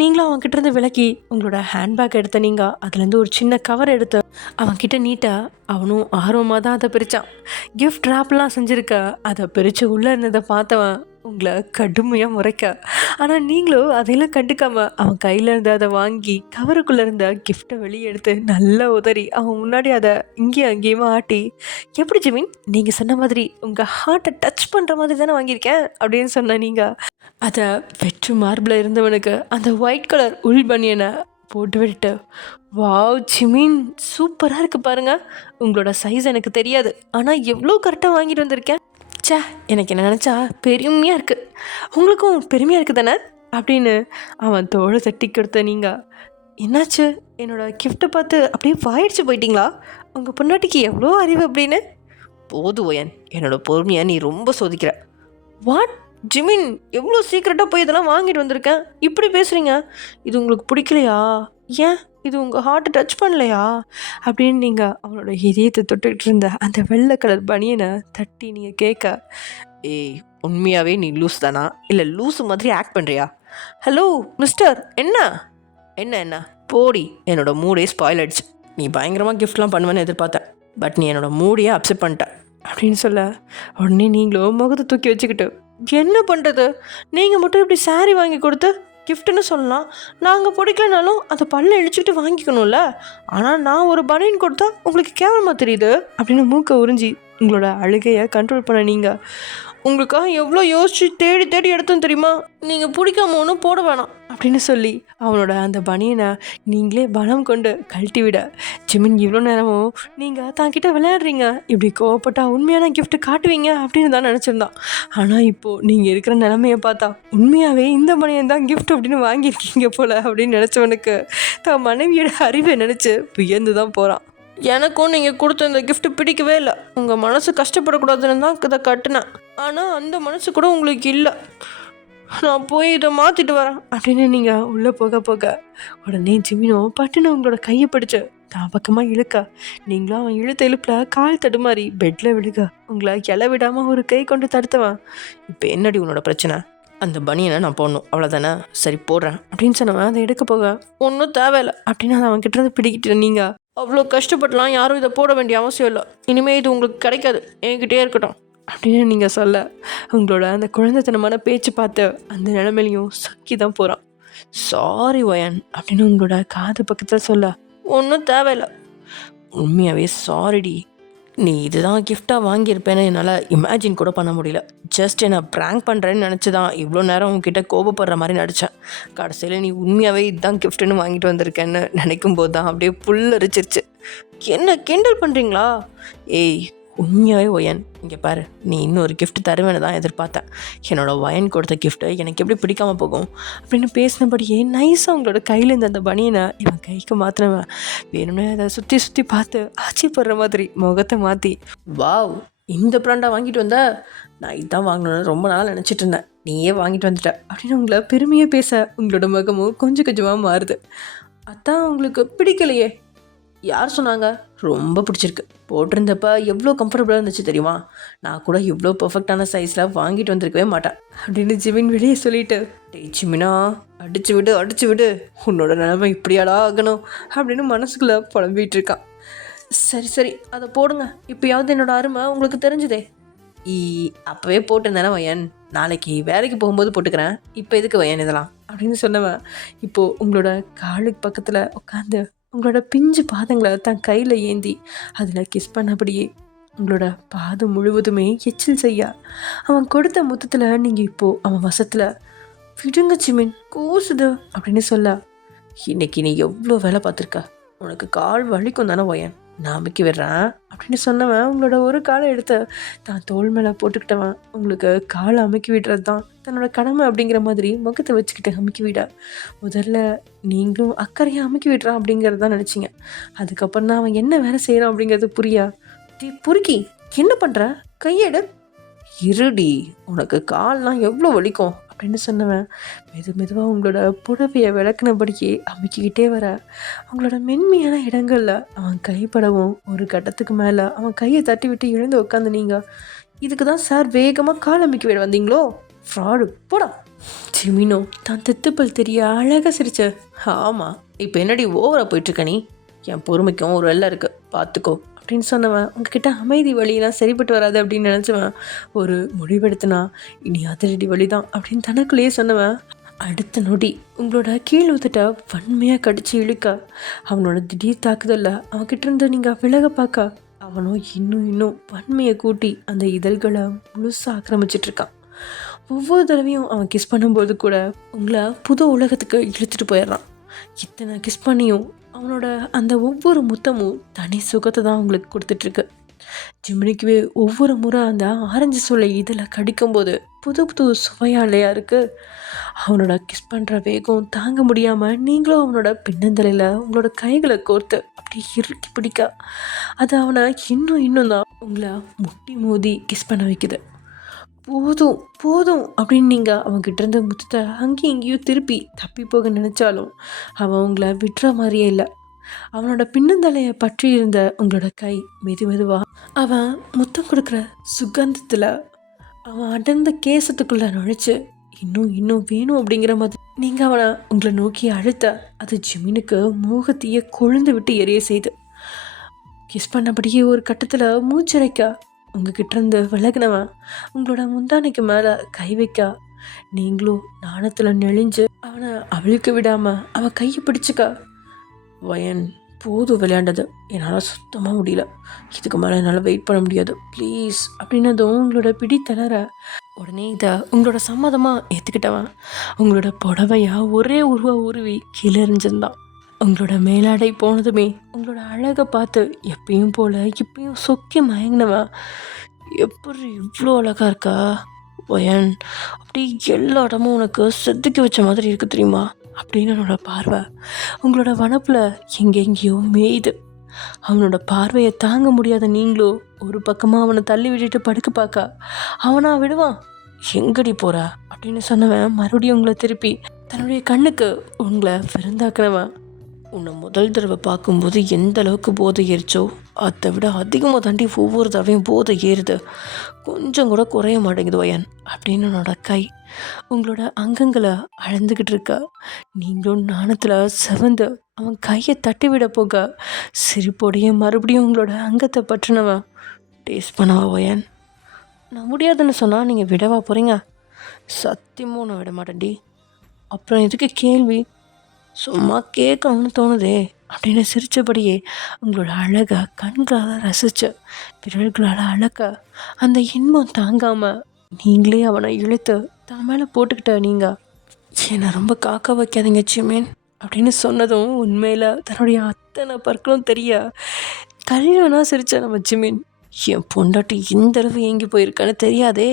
நீங்களும் அவன்கிட்டேருந்து விலக்கி உங்களோட ஹேண்ட்பேக் எடுத்த நீங்கள் அதுலேருந்து ஒரு சின்ன கவர் எடுத்து அவன்கிட்ட நீட்டாக அவனும் ஆர்வமாக தான் அதை பிரித்தான். கிஃப்ட் ட்ராப்லாம் செஞ்சுருக்க அதை பிரித்து உள்ளே இருந்ததை பார்த்தவன் உங்களை கடுமையாக முறைக்க, ஆனால் நீங்களும் அதையெல்லாம் கண்டுக்காமல் அவன் கையில் இருந்து அதை வாங்கி கவருக்குள்ளே இருந்த கிஃப்டை வெளியே எடுத்து நல்லா உதறி அவன் முன்னாடி அதை இங்கேயும் அங்கேயுமா ஆட்டி, எப்படி ஜிமின் நீங்கள் சொன்ன மாதிரி உங்கள் ஹார்ட்டை டச் பண்ணுற மாதிரி தானே வாங்கியிருக்கேன் அப்படின்னு சொன்ன நீங்கள் அதை வெற்று மார்பில் இருந்தவனுக்கு அந்த ஒயிட் கலர் உள் பனியனை போட்டு விட்டு, வாவ் ஜிமின் சூப்பராக இருக்குது பாருங்கள், உங்களோட சைஸ் எனக்கு தெரியாது ஆனால் எவ்வளோ கரெக்டாக வாங்கிட்டு வந்திருக்கேன். சே எனக்கு என்ன நினச்சா பெருமையாக இருக்குது, உங்களுக்கும் பெருமையாக இருக்குது தானே அப்படின்னு அவன் தோளை தட்டி கொடுத்த நீங்கள், என்னாச்சு என்னோடய கிஃப்ட்டை பார்த்து அப்படியே வாயிடுச்சு போயிட்டீங்களா? உங்கள் பொண்டாட்டிக்கு எவ்வளோ அறிவு அப்படின்னு. போது ஓயன், என்னோடய பொறுமையை நீ ரொம்ப சோதிக்கிற. வாட் ஜிமின், எவ்வளோ சீக்கிரட்டாக போய் இதெல்லாம் வாங்கிட்டு வந்திருக்கேன், இப்படி பேசுகிறீங்க, இது உங்களுக்கு பிடிக்கலையா? ஏன் இது உங்கள் ஹார்ட்டை டச் பண்ணலையா அப்படின்னு நீங்கள் அவனோட இதயத்தை தொட்டுக்கிட்டு இருந்த அந்த வெள்ளை கலர் பனியனை தட்டி நீங்கள் கேட்க, ஏய் உண்மையாகவே நீ லூஸ் தானா இல்லை லூஸு மாதிரி ஆக்ட் பண்ணுறியா? ஹலோ மிஸ்டர், என்ன என்ன என்ன போடி, என்னோட மூடே ஸ்பாயில் ஆயிடுச்சு. நீ பயங்கரமாக கிஃப்ட்லாம் பண்ணுவேன்னு எதிர்பார்த்தேன், பட் நீ என்னோடய மூடையே அப்செட் பண்ணிட்ட அப்படின்னு சொல்ல உடனே நீங்களும் முகத்தை தூக்கி வச்சுக்கிட்டு, என்ன பண்ணுறது, நீங்கள் மட்டும் இப்படி சாரீ வாங்கி கொடுத்து கிஃப்ட்டுன்னு சொல்லலாம், நாங்கள் பிடிக்கலனாலும் அதை பல்ல இழிச்சிக்கிட்டு வாங்கிக்கணும்ல, ஆனால் நான் ஒரு பனியன் கொடுத்தா உங்களுக்கு கேவலமாக தெரியுது அப்படின்னு மூக்கை உறிஞ்சி உங்களோட அழுகையை கண்ட்ரோல் பண்ண நீங்கள் உங்களுக்காக எவ்வளோ யோசிச்சு தேடி தேடி எடுத்தோம் தெரியுமா, நீங்கள் பிடிக்காம ஒன்றும் போட வேணாம் அப்படின்னு சொல்லி அவனோட அந்த பனியனை நீங்களே பலம் கொண்டு கழட்டி விட, ஜிமின் இவ்வளோ நேரமும் நீங்கள் தான்கிட்ட விளையாடுறீங்க, இப்படி கோவப்பட்டா உண்மையான கிஃப்ட்டு காட்டுவீங்க அப்படின்னு தான் நினச்சிருந்தான். ஆனால் இப்போது நீங்கள் இருக்கிற நிலமையை பார்த்தா உண்மையாகவே இந்த பனியன் தான் கிஃப்ட் அப்படின்னு வாங்கியிருக்கீங்க போல் அப்படின்னு நினச்சவனுக்கு தான் மனைவியோட அறிவை நினச்சி வியந்து தான் போகிறான். எனக்கும் நீங்கள் கொடுத்த இந்த gift பிடிக்கவே இல்லை. உங்கள் மனசு கஷ்டப்படக்கூடாதுன்னு தான் இதை கட்டினேன். ஆனால் அந்த மனசு கூட உங்களுக்கு இல்லை. நான் போய் இதை மாற்றிட்டு வரேன் அப்படின்னு நீங்கள் உள்ளே போக போக உடனே ஜிமினோ பட்டுன்னு உங்களோட கையை பிடிச்சு தான் பக்கமாக இழுக்க, நீங்களும் அவன் இழுத்த இழுப்பில் கால் தடுமாறி பெட்டில் விழுக உங்களை இலை விடாமல் ஒரு கை கொண்டு தடுத்தவன், இப்போ என்னடி உன்னோட பிரச்சனை? அந்த பனியனை நான் போடணும் அவ்வளோதானே, சரி போடுறேன் அப்படின்னு சொன்னவன் அதை எடுக்க போக, ஒன்றும் தேவையில்லை அப்படின்னு அதை அவன் கிட்டேருந்து பிடிக்கிட்டு, நீங்கள் அவ்வளோ கஷ்டப்படலாம், யாரும் இதை போட வேண்டிய அவசியம் இல்லை, இனிமேல் இது உங்களுக்கு கிடைக்காது, என்கிட்டே இருக்கட்டும் அப்படின்னு நீங்கள் சொல்ல, உங்களோட அந்த குழந்தைத்தனமான பேச்சு பார்த்து அந்த நிலைமையிலையும் சக்கி தான் போகிறான். சாரி வயன் அப்படின்னு உங்களோட காது பக்கத்தில் சொல்ல, ஒன்றும் தேவையில்லை, உண்மையாகவே சாரிடி, நீ இதுதான் கிஃப்டாக வாங்கியிருப்பேன்னு என்னால் இமேஜின் கூட பண்ண முடியல. ஜஸ்ட் என்னை ப்ராங்க் பண்ணுறேன்னு நினச்சி தான் இவ்வளோ நேரம் உங்ககிட்ட கோபப்படுற மாதிரி நடித்தேன். கடைசியில் நீ உண்மையாகவே இதுதான் கிஃப்ட்டுன்னு வாங்கிட்டு வந்திருக்கேன்னு நினைக்கும் போது தான் அப்படியே புல்லரிச்சிருச்சு. என்ன கிண்டல் பண்ணுறீங்களா? ஏய் உண்மையாகவே ஒயன், இங்கே பாரு, நீ இன்னொரு கிஃப்ட் தருவேன்னு தான் எதிர்பார்த்தேன். என்னோடய ஒயன் கொடுத்த கிஃப்ட்டு எனக்கு எப்படி பிடிக்காமல் போகும் அப்படின்னு பேசினபடியே நைஸாக உங்களோட கையில் இருந்த அந்த பனியனை இவன் கைக்கு மாற்றினவன் வேணும்னே அதை சுற்றி சுற்றி பார்த்து ஆச்சரியப்படுற மாதிரி முகத்தை மாற்றி, வாவ் இந்த ப்ராண்டாக வாங்கிட்டு வந்த, நான் இதுதான் வாங்கணும்னு ரொம்ப நாள் நினச்சிட்டு இருந்தேன், நீயே வாங்கிட்டு வந்துட்ட அப்படின்னு உங்களை பெருமையாக பேச உங்களோட முகமும் கொஞ்சம் கொஞ்சமாக மாறுது. அதான் உங்களுக்கு பிடிக்கலையே? யார் சொன்னாங்க? ரொம்ப பிடிச்சிருக்கு, போட்டிருந்தப்ப எவ்வளோ கம்ஃபர்டபுளாக இருந்துச்சு தெரியுமா, நான் கூட இவ்வளோ பர்ஃபெக்டான சைஸில் வாங்கிட்டு வந்திருக்கவே மாட்டேன் அப்படின்னு ஜிமின் வெளியே சொல்லிட்டு, டேய் ஜிமினா அடிச்சு விடு, உன்னோட நிலைமை இப்படியாடா ஆகணும் அப்படின்னு மனசுக்குள்ளே புலம்பிகிட்டு இருக்கான். சரி அதை போடுங்க, இப்போயாவது என்னோட அருமை உங்களுக்கு தெரிஞ்சுதே. அப்போவே போட்டிருந்தேனே வயன், நாளைக்கு வேலைக்கு போகும்போது போட்டுக்கிறேன், இப்போ எதுக்கு வயன் இதெல்லாம் அப்படின்னு சொன்னவன் இப்போது உங்களோட காலுக்கு பக்கத்தில் உட்காந்து உங்களோட பிஞ்சு பாதங்களை தன் கையில் ஏந்தி அதில் கிஸ் பண்ணபடியே உங்களோட பாதம் முழுவதுமே எச்சில் செய்ய அவன் கொடுத்த முத்தத்தில் நீங்கள் இப்போது அவன் வசத்தில் விடுங்க ஜிமின் கூசுது அப்படின்னு சொல்ல, இன்னைக்கு நீ எவ்வளோ வேலை பார்த்துருக்க, உனக்கு கால் வலிக்கும் தானே ஒயன், நான் அமுக்கி விடுறேன் அப்படின்னு சொன்னவன் உங்களோட ஒரு காலை எடுத்து தான் தோல் மேலே போட்டுக்கிட்டவன் உங்களுக்கு காலை அமுக்கி விடுறது தான் தன்னோட கடமை அப்படிங்கிற மாதிரி முகத்தை வச்சுக்கிட்டு அமுக்கி விட, முதல்ல நீங்களும் அக்கறையாக அமுக்கி விடுறான் அப்படிங்கிறது தான் நினச்சிங்க. அதுக்கப்புறம் தான் அவன் என்ன வேலை செய்கிறான் அப்படிங்கிறது புரியா. பொறுக்கி என்ன பண்ணுற, கையெடு, இருடி, உனக்கு கால்லாம் எவ்வளோ வலிக்கும் அப்படின்னு சொன்னவன் மெதுவாக உங்களோட புடவையை விளக்குனபடியே அமுக்கிக்கிட்டே வர அவங்களோட மென்மையான இடங்களில் அவன் கைப்படவும் ஒரு கட்டத்துக்கு மேலே அவன் கையை தட்டி விட்டு எழுந்து உட்காந்து, நீங்கள் இதுக்கு தான் சார் வேகமாக கால் அமுக்கி விட வந்தீங்களோ, ஃப்ராடு போடா. ஜிமினோ தான் தெத்துப்பல் தெரிய அழகாக சிரிச்ச, ஆமாம் இப்போ என்னடி ஓவராக போயிட்டுருக்க, நீ என் பொறுமைக்கும் ஒரு எல்லாம் இருக்குது பார்த்துக்கோ அப்படின்னு சொன்னவன் உங்ககிட்ட அமைதி வழியெல்லாம் சரிப்பட்டு வராது அப்படின்னு நினச்சவன் ஒரு முடிவெடுத்தனா இனி அதிரடி வழி தான் அப்படின்னு தனக்குள்ளேயே சொன்னவன் அடுத்த நொடி உங்களோட கீழ் ஊத்துட்ட வன்மையாக கடிச்சு இழுக்க அவனோட திடீர் தாக்குதலில் அவன்கிட்ட இருந்து நீங்கள் விலக பார்க்க அவனும் இன்னும் வன்மையை கூட்டி அந்த இதழ்களை முழுசாக ஆக்கிரமிச்சிட்ருக்கான். ஒவ்வொரு தடவையும் அவன் கிஸ் பண்ணும்போது கூட உங்களை புது உலகத்துக்கு இழுத்துட்டு போயிடுறான். இத்தனை கிஸ் பண்ணியும் அவனோட அந்த ஒவ்வொரு முத்தமும் தனி சுகத்தை தான் உங்களுக்கு கொடுத்துட்ருக்கு. ஜிமினிக்குவே ஒவ்வொரு முறை அந்த ஆரஞ்சு சூளை இதில் கடிக்கும்போது புது சுவையாலையா இருக்குது. அவனோட கிஸ் பண்ணுற வேகம் தாங்க முடியாமல் நீங்களும் அவனோட பின்னந்தலையில் உங்களோட கைகளை கோர்த்து அப்படி இறுக்கி பிடிக்க அது அவனை இன்னும் தான் உங்களை முட்டி மோதி கிஸ் பண்ண வைக்குது. போதும் அப்படின்னு நீங்கள் அவன்கிட்ட இருந்த முத்தத்தை அங்கேயும் இங்கேயும் திருப்பி தப்பி போக நினச்சாலும் அவன் உங்களை விட்டுற மாதிரியே இல்லை. அவனோட பின்னந்தலையை பற்றி இருந்த உங்களோட கை மெதுவாக அவன் முத்தம் கொடுக்குற சுகந்தத்தில் அவன் அடர்ந்த கேசத்துக்குள்ளே நுழைச்சு இன்னும் வேணும் அப்படிங்கிற மாதிரி நீங்கள் அவனை உங்களை நோக்கி அழுத்த அது ஜிமினுக்கு மோகத்தையே கொழுந்து விட்டு எரிய செய்து கிஸ் பண்ணபடியே ஒரு கட்டத்தில் மூச்சரைக்க உங்ககிட்ட இருந்து விலகினவன் உங்களோட முந்தானைக்கு மேலே கை வைக்க நீங்களும் நாணத்தில் நெளிஞ்சு அவனை அவளுக்கு விடாமல் அவன் கையை பிடிச்சிக்க, வயன் போதும் விளையாண்டது, என்னால் சுத்தமாக முடியல, இதுக்கு மேலே என்னால் வெயிட் பண்ண முடியாது ப்ளீஸ் அப்படின்னதும் உங்களோட பிடி தளர உடனே இதை உங்களோட சம்மதமாக ஏற்றுக்கிட்டவன் உங்களோட புடவையா ஒரே உருவி கீழே எறிஞ்சிருந்தான். உங்களோட மேலாடை போனதுமே உங்களோட அழகை பார்த்து எப்பயும் போல் இப்பயும் சொக்கி மயங்கினவன், எப்படி இவ்வளோ அழகாக இருக்கா ஒயன், அப்படி எல்லா இடமும் உனக்கு செதுக்கி வச்ச மாதிரி இருக்குது தெரியுமா அப்படின்னு என்னோட பார்வை உங்களோட வனப்பில் எங்கெங்கேயோ மேயுது. அவனோட பார்வையை தாங்க முடியாத நீங்களோ ஒரு பக்கமாக அவனை தள்ளி விட்டுட்டு படுக்க பார்க்க அவனா விடுவான். எங்கடி போறா அப்படின்னு சொன்னவன் மறுபடியும் உங்களை திருப்பி தன்னுடைய கண்ணுக்கு உங்களை விருந்தாக்குனவன். உன்னை முதல் தடவை பார்க்கும்போது எந்த அளவுக்கு போதை ஏறிச்சோ அதை விட அதிகமாக தாண்டி ஒவ்வொரு தடவையும் போதை ஏறுது, கொஞ்சம் கூட குறைய மாட்டேங்குது வயன் அப்படின்னு என்னோட கை உங்களோட அங்கங்களை அளந்துக்கிட்டு இருக்க. நீங்களும் நாணத்தில் செவந்து அவன் கையை தட்டி விட போக சிரிப்போடைய மறுபடியும் உங்களோட அங்கத்தை பற்றினவன் டேஸ்ட் பண்ணவா வயன். நான் முடியாதுன்னு சொன்னால் நீங்கள் விடவா போகிறீங்க? சத்தியமும் நான் விட மாட்டேன்டி. அப்புறம் எதுக்கு கேள்வி? சும்மா கேட்கணும்னு தோணுதே அப்படின்னு சிரித்தபடியே உங்களோட அழகை கண்களால் ரசித்த விரல்களால் அழக அந்த இன்பம் தாங்காமல் நீங்களே அவனை இழுத்து தன் மேலே போட்டுக்கிட்ட. நீங்கள் என்னை ரொம்ப காக்க வைக்காதீங்க சிமேன் அப்படின்னு சொன்னதும் உண்மையில் தன்னுடைய அத்தனை பற்களும் தெரிய கல்யாணம் சிரித்த நம்ம ஜிமின், என் பொண்டாட்டி இந்த அளவு ஏங்கி போயிருக்கான்னு தெரியாதே,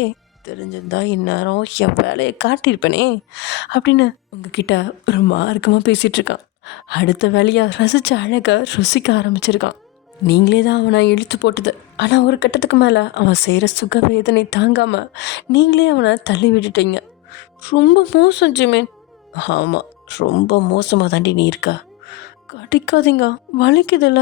தெரிஞ்சிருந்தா இந்நேரம் என் வேலையை காட்டியிருப்பேனே அப்படின்னு உங்ககிட்ட ஒரு மார்க்கமாக பேசிகிட்டு இருக்கான். அடுத்த வேலையாக ரசித்த அழகை ருசிக்க ஆரம்பிச்சிருக்கான். நீங்களே தான் அவனை இழுத்து போட்டது. ஆனால் ஒரு கட்டத்துக்கு மேலே அவன் செய்கிற சுக வேதனை தாங்காமல் நீங்களே அவனை தள்ளி விட்டுட்டீங்க. ரொம்ப மோசம் ஜிமேன். ஆமாம், ரொம்ப மோசமாக தாண்டி நீ இருக்கா. கடிக்காதீங்க, வலிக்குதில்ல.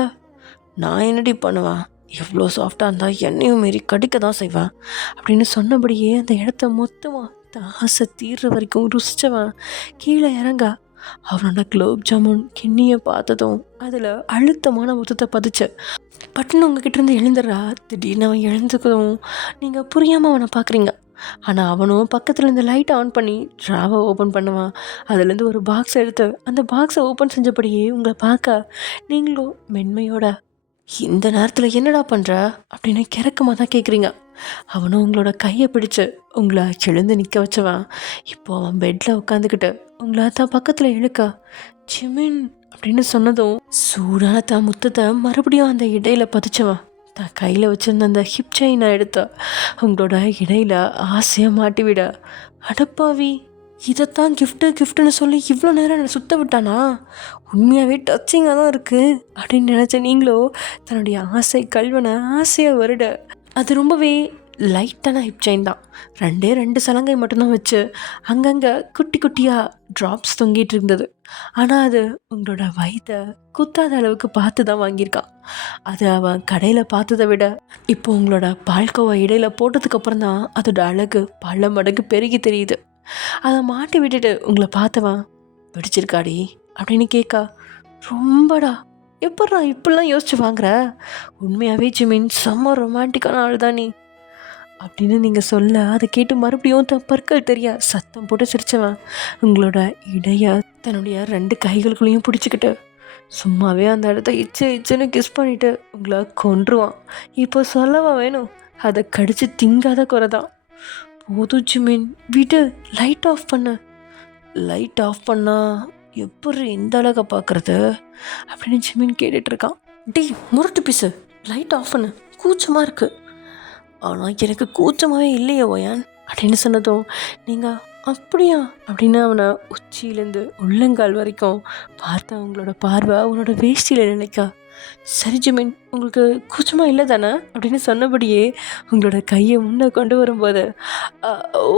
நான் என்னடி பண்ணுவேன், எவ்வளோ சாஃப்டாக இருந்தால் என்னையும் மீறி கடிக்க தான் செய்வேன் அப்படின்னு சொன்னபடியே அந்த இடத்த மொத்தமாக ஆசை தீர்ற வரைக்கும் ருசித்தவன் கீழே இறங்க அவனோட குலோப் ஜாமுன் கிண்ணியை பார்த்ததும் அதில் அழுத்தமான முத்தத்தை பதிச்சு பட்டுன்னு உங்ககிட்ட இருந்து எழுந்துடுறா. திடீர்னு அவன் எழுந்துக்கிறதும் நீங்கள் புரியாமல் அவனை பார்க்குறீங்க. ஆனால் அவனும் பக்கத்தில் இந்த லைட்டை ஆன் பண்ணி ட்ராவை ஓப்பன் பண்ணுவான். அதுலேருந்து ஒரு பாக்ஸ் எடுத்து அந்த பாக்ஸை ஓப்பன் செஞ்சபடியே உங்களை பார்க்க நீங்களும் மென்மையோட இந்த நேரத்தில் என்னடா பண்ணுற அப்படின்னு கிறக்கமாக தான் கேட்குறீங்க. அவனும் உங்களோட கையை பிடிச்சு உங்களை எழுந்து நிற்க வச்சவன் இப்போது அவன் பெட்டில் உட்காந்துக்கிட்டு உங்களை தான் பக்கத்தில் இழுக்க ஜிமின் அப்படின்னு சொன்னதும் சூடான தான் முத்தத்தை மறுபடியும் அந்த இடையில பதிச்சவன் தான் கையில் வச்சுருந்த அந்த ஹிப் செயினை எடுத்த உங்களோட இடையில ஆசையாக மாட்டி விட, அடப்பாவி இதைத்தான் கிஃப்ட்டுன்னு சொல்லி இவ்வளோ நேரம் என்னை சுத்த விட்டானா, உண்மையாகவே டச்சிங்காக தான் இருக்குது அப்படின்னு நினச்ச நீங்களோ தன்னுடைய ஆசை கல்வனை ஆசையாக வருட. அது ரொம்பவே லைட்டான ஹிப் செயின் தான். 2 சலங்கை மட்டும்தான் வச்சு அங்கங்கே குட்டி குட்டியாக ட்ராப்ஸ் தொங்கிட்டு இருந்தது. ஆனால் அது உங்களோட வயதை குத்தாத அளவுக்கு பார்த்து தான் வாங்கியிருக்கான். அது அவன் கடையில் பார்த்ததை விட இப்போ உங்களோட பால்கோவா இடையில போட்டதுக்கப்புறம் தான் அதோட அழகு பல மடங்கு பெருகி தெரியுது. அதை மாட்டி விட்டுட்டு உங்களை பார்த்தவன் பிடிச்சிருக்காடி அப்படின்னு கேட்கா. ரொம்படா, எப்பட்றா இப்படிலாம் யோசிச்சு வாங்குற, உண்மையாகவே ஜிமின் செம்ம ரொமான்டிக்கான ஆள் தான் நீ அப்படின்னு நீங்கள் சொல்ல அதை கேட்டு மறுபடியும் தன் பற்கள் தெரிய சத்தம் போட்டு சிரிச்சவன் உங்களோட இடைய தன்னுடைய 2 கைகளுக்குள்ளேயும் பிடிச்சிக்கிட்டு சும்மாவே அந்த இடத்த இச்சுன்னு கிஸ் பண்ணிட்டு உங்களை கொன்றுவான். இப்போ சொல்லவா வேணும், அதை கடிச்சு திங்காத குறை தான். போதும் ஜிமின் விடு, லைட் ஆஃப் பண்ண. லைட் ஆஃப் பண்ணா எப்படி இந்த அழகை பார்க்குறது அப்படின்னு ஜிமின் கேட்டுட்ருக்கான். டே முரட்டு பீஸு, லைட் ஆஃப் பண்ணு, கூச்சமாக இருக்குது. ஆனால் எனக்கு கூச்சமாகவே இல்லையே ஓயான் அப்படின்னு சொன்னதும் நீங்கள் அப்படியா அப்படின்னு அவனை உச்சியிலேருந்து உள்ளங்கால் வரைக்கும் பார்த்த உங்களோட பார்வை உன்னோட வேஷ்டியில் நினைக்கா. சரி ஜிமின், உங்களுக்கு கூச்சமாக இல்லை தானே அப்படின்னு சொன்னபடியே உங்களோட கையை முன்னே கொண்டு வரும்போது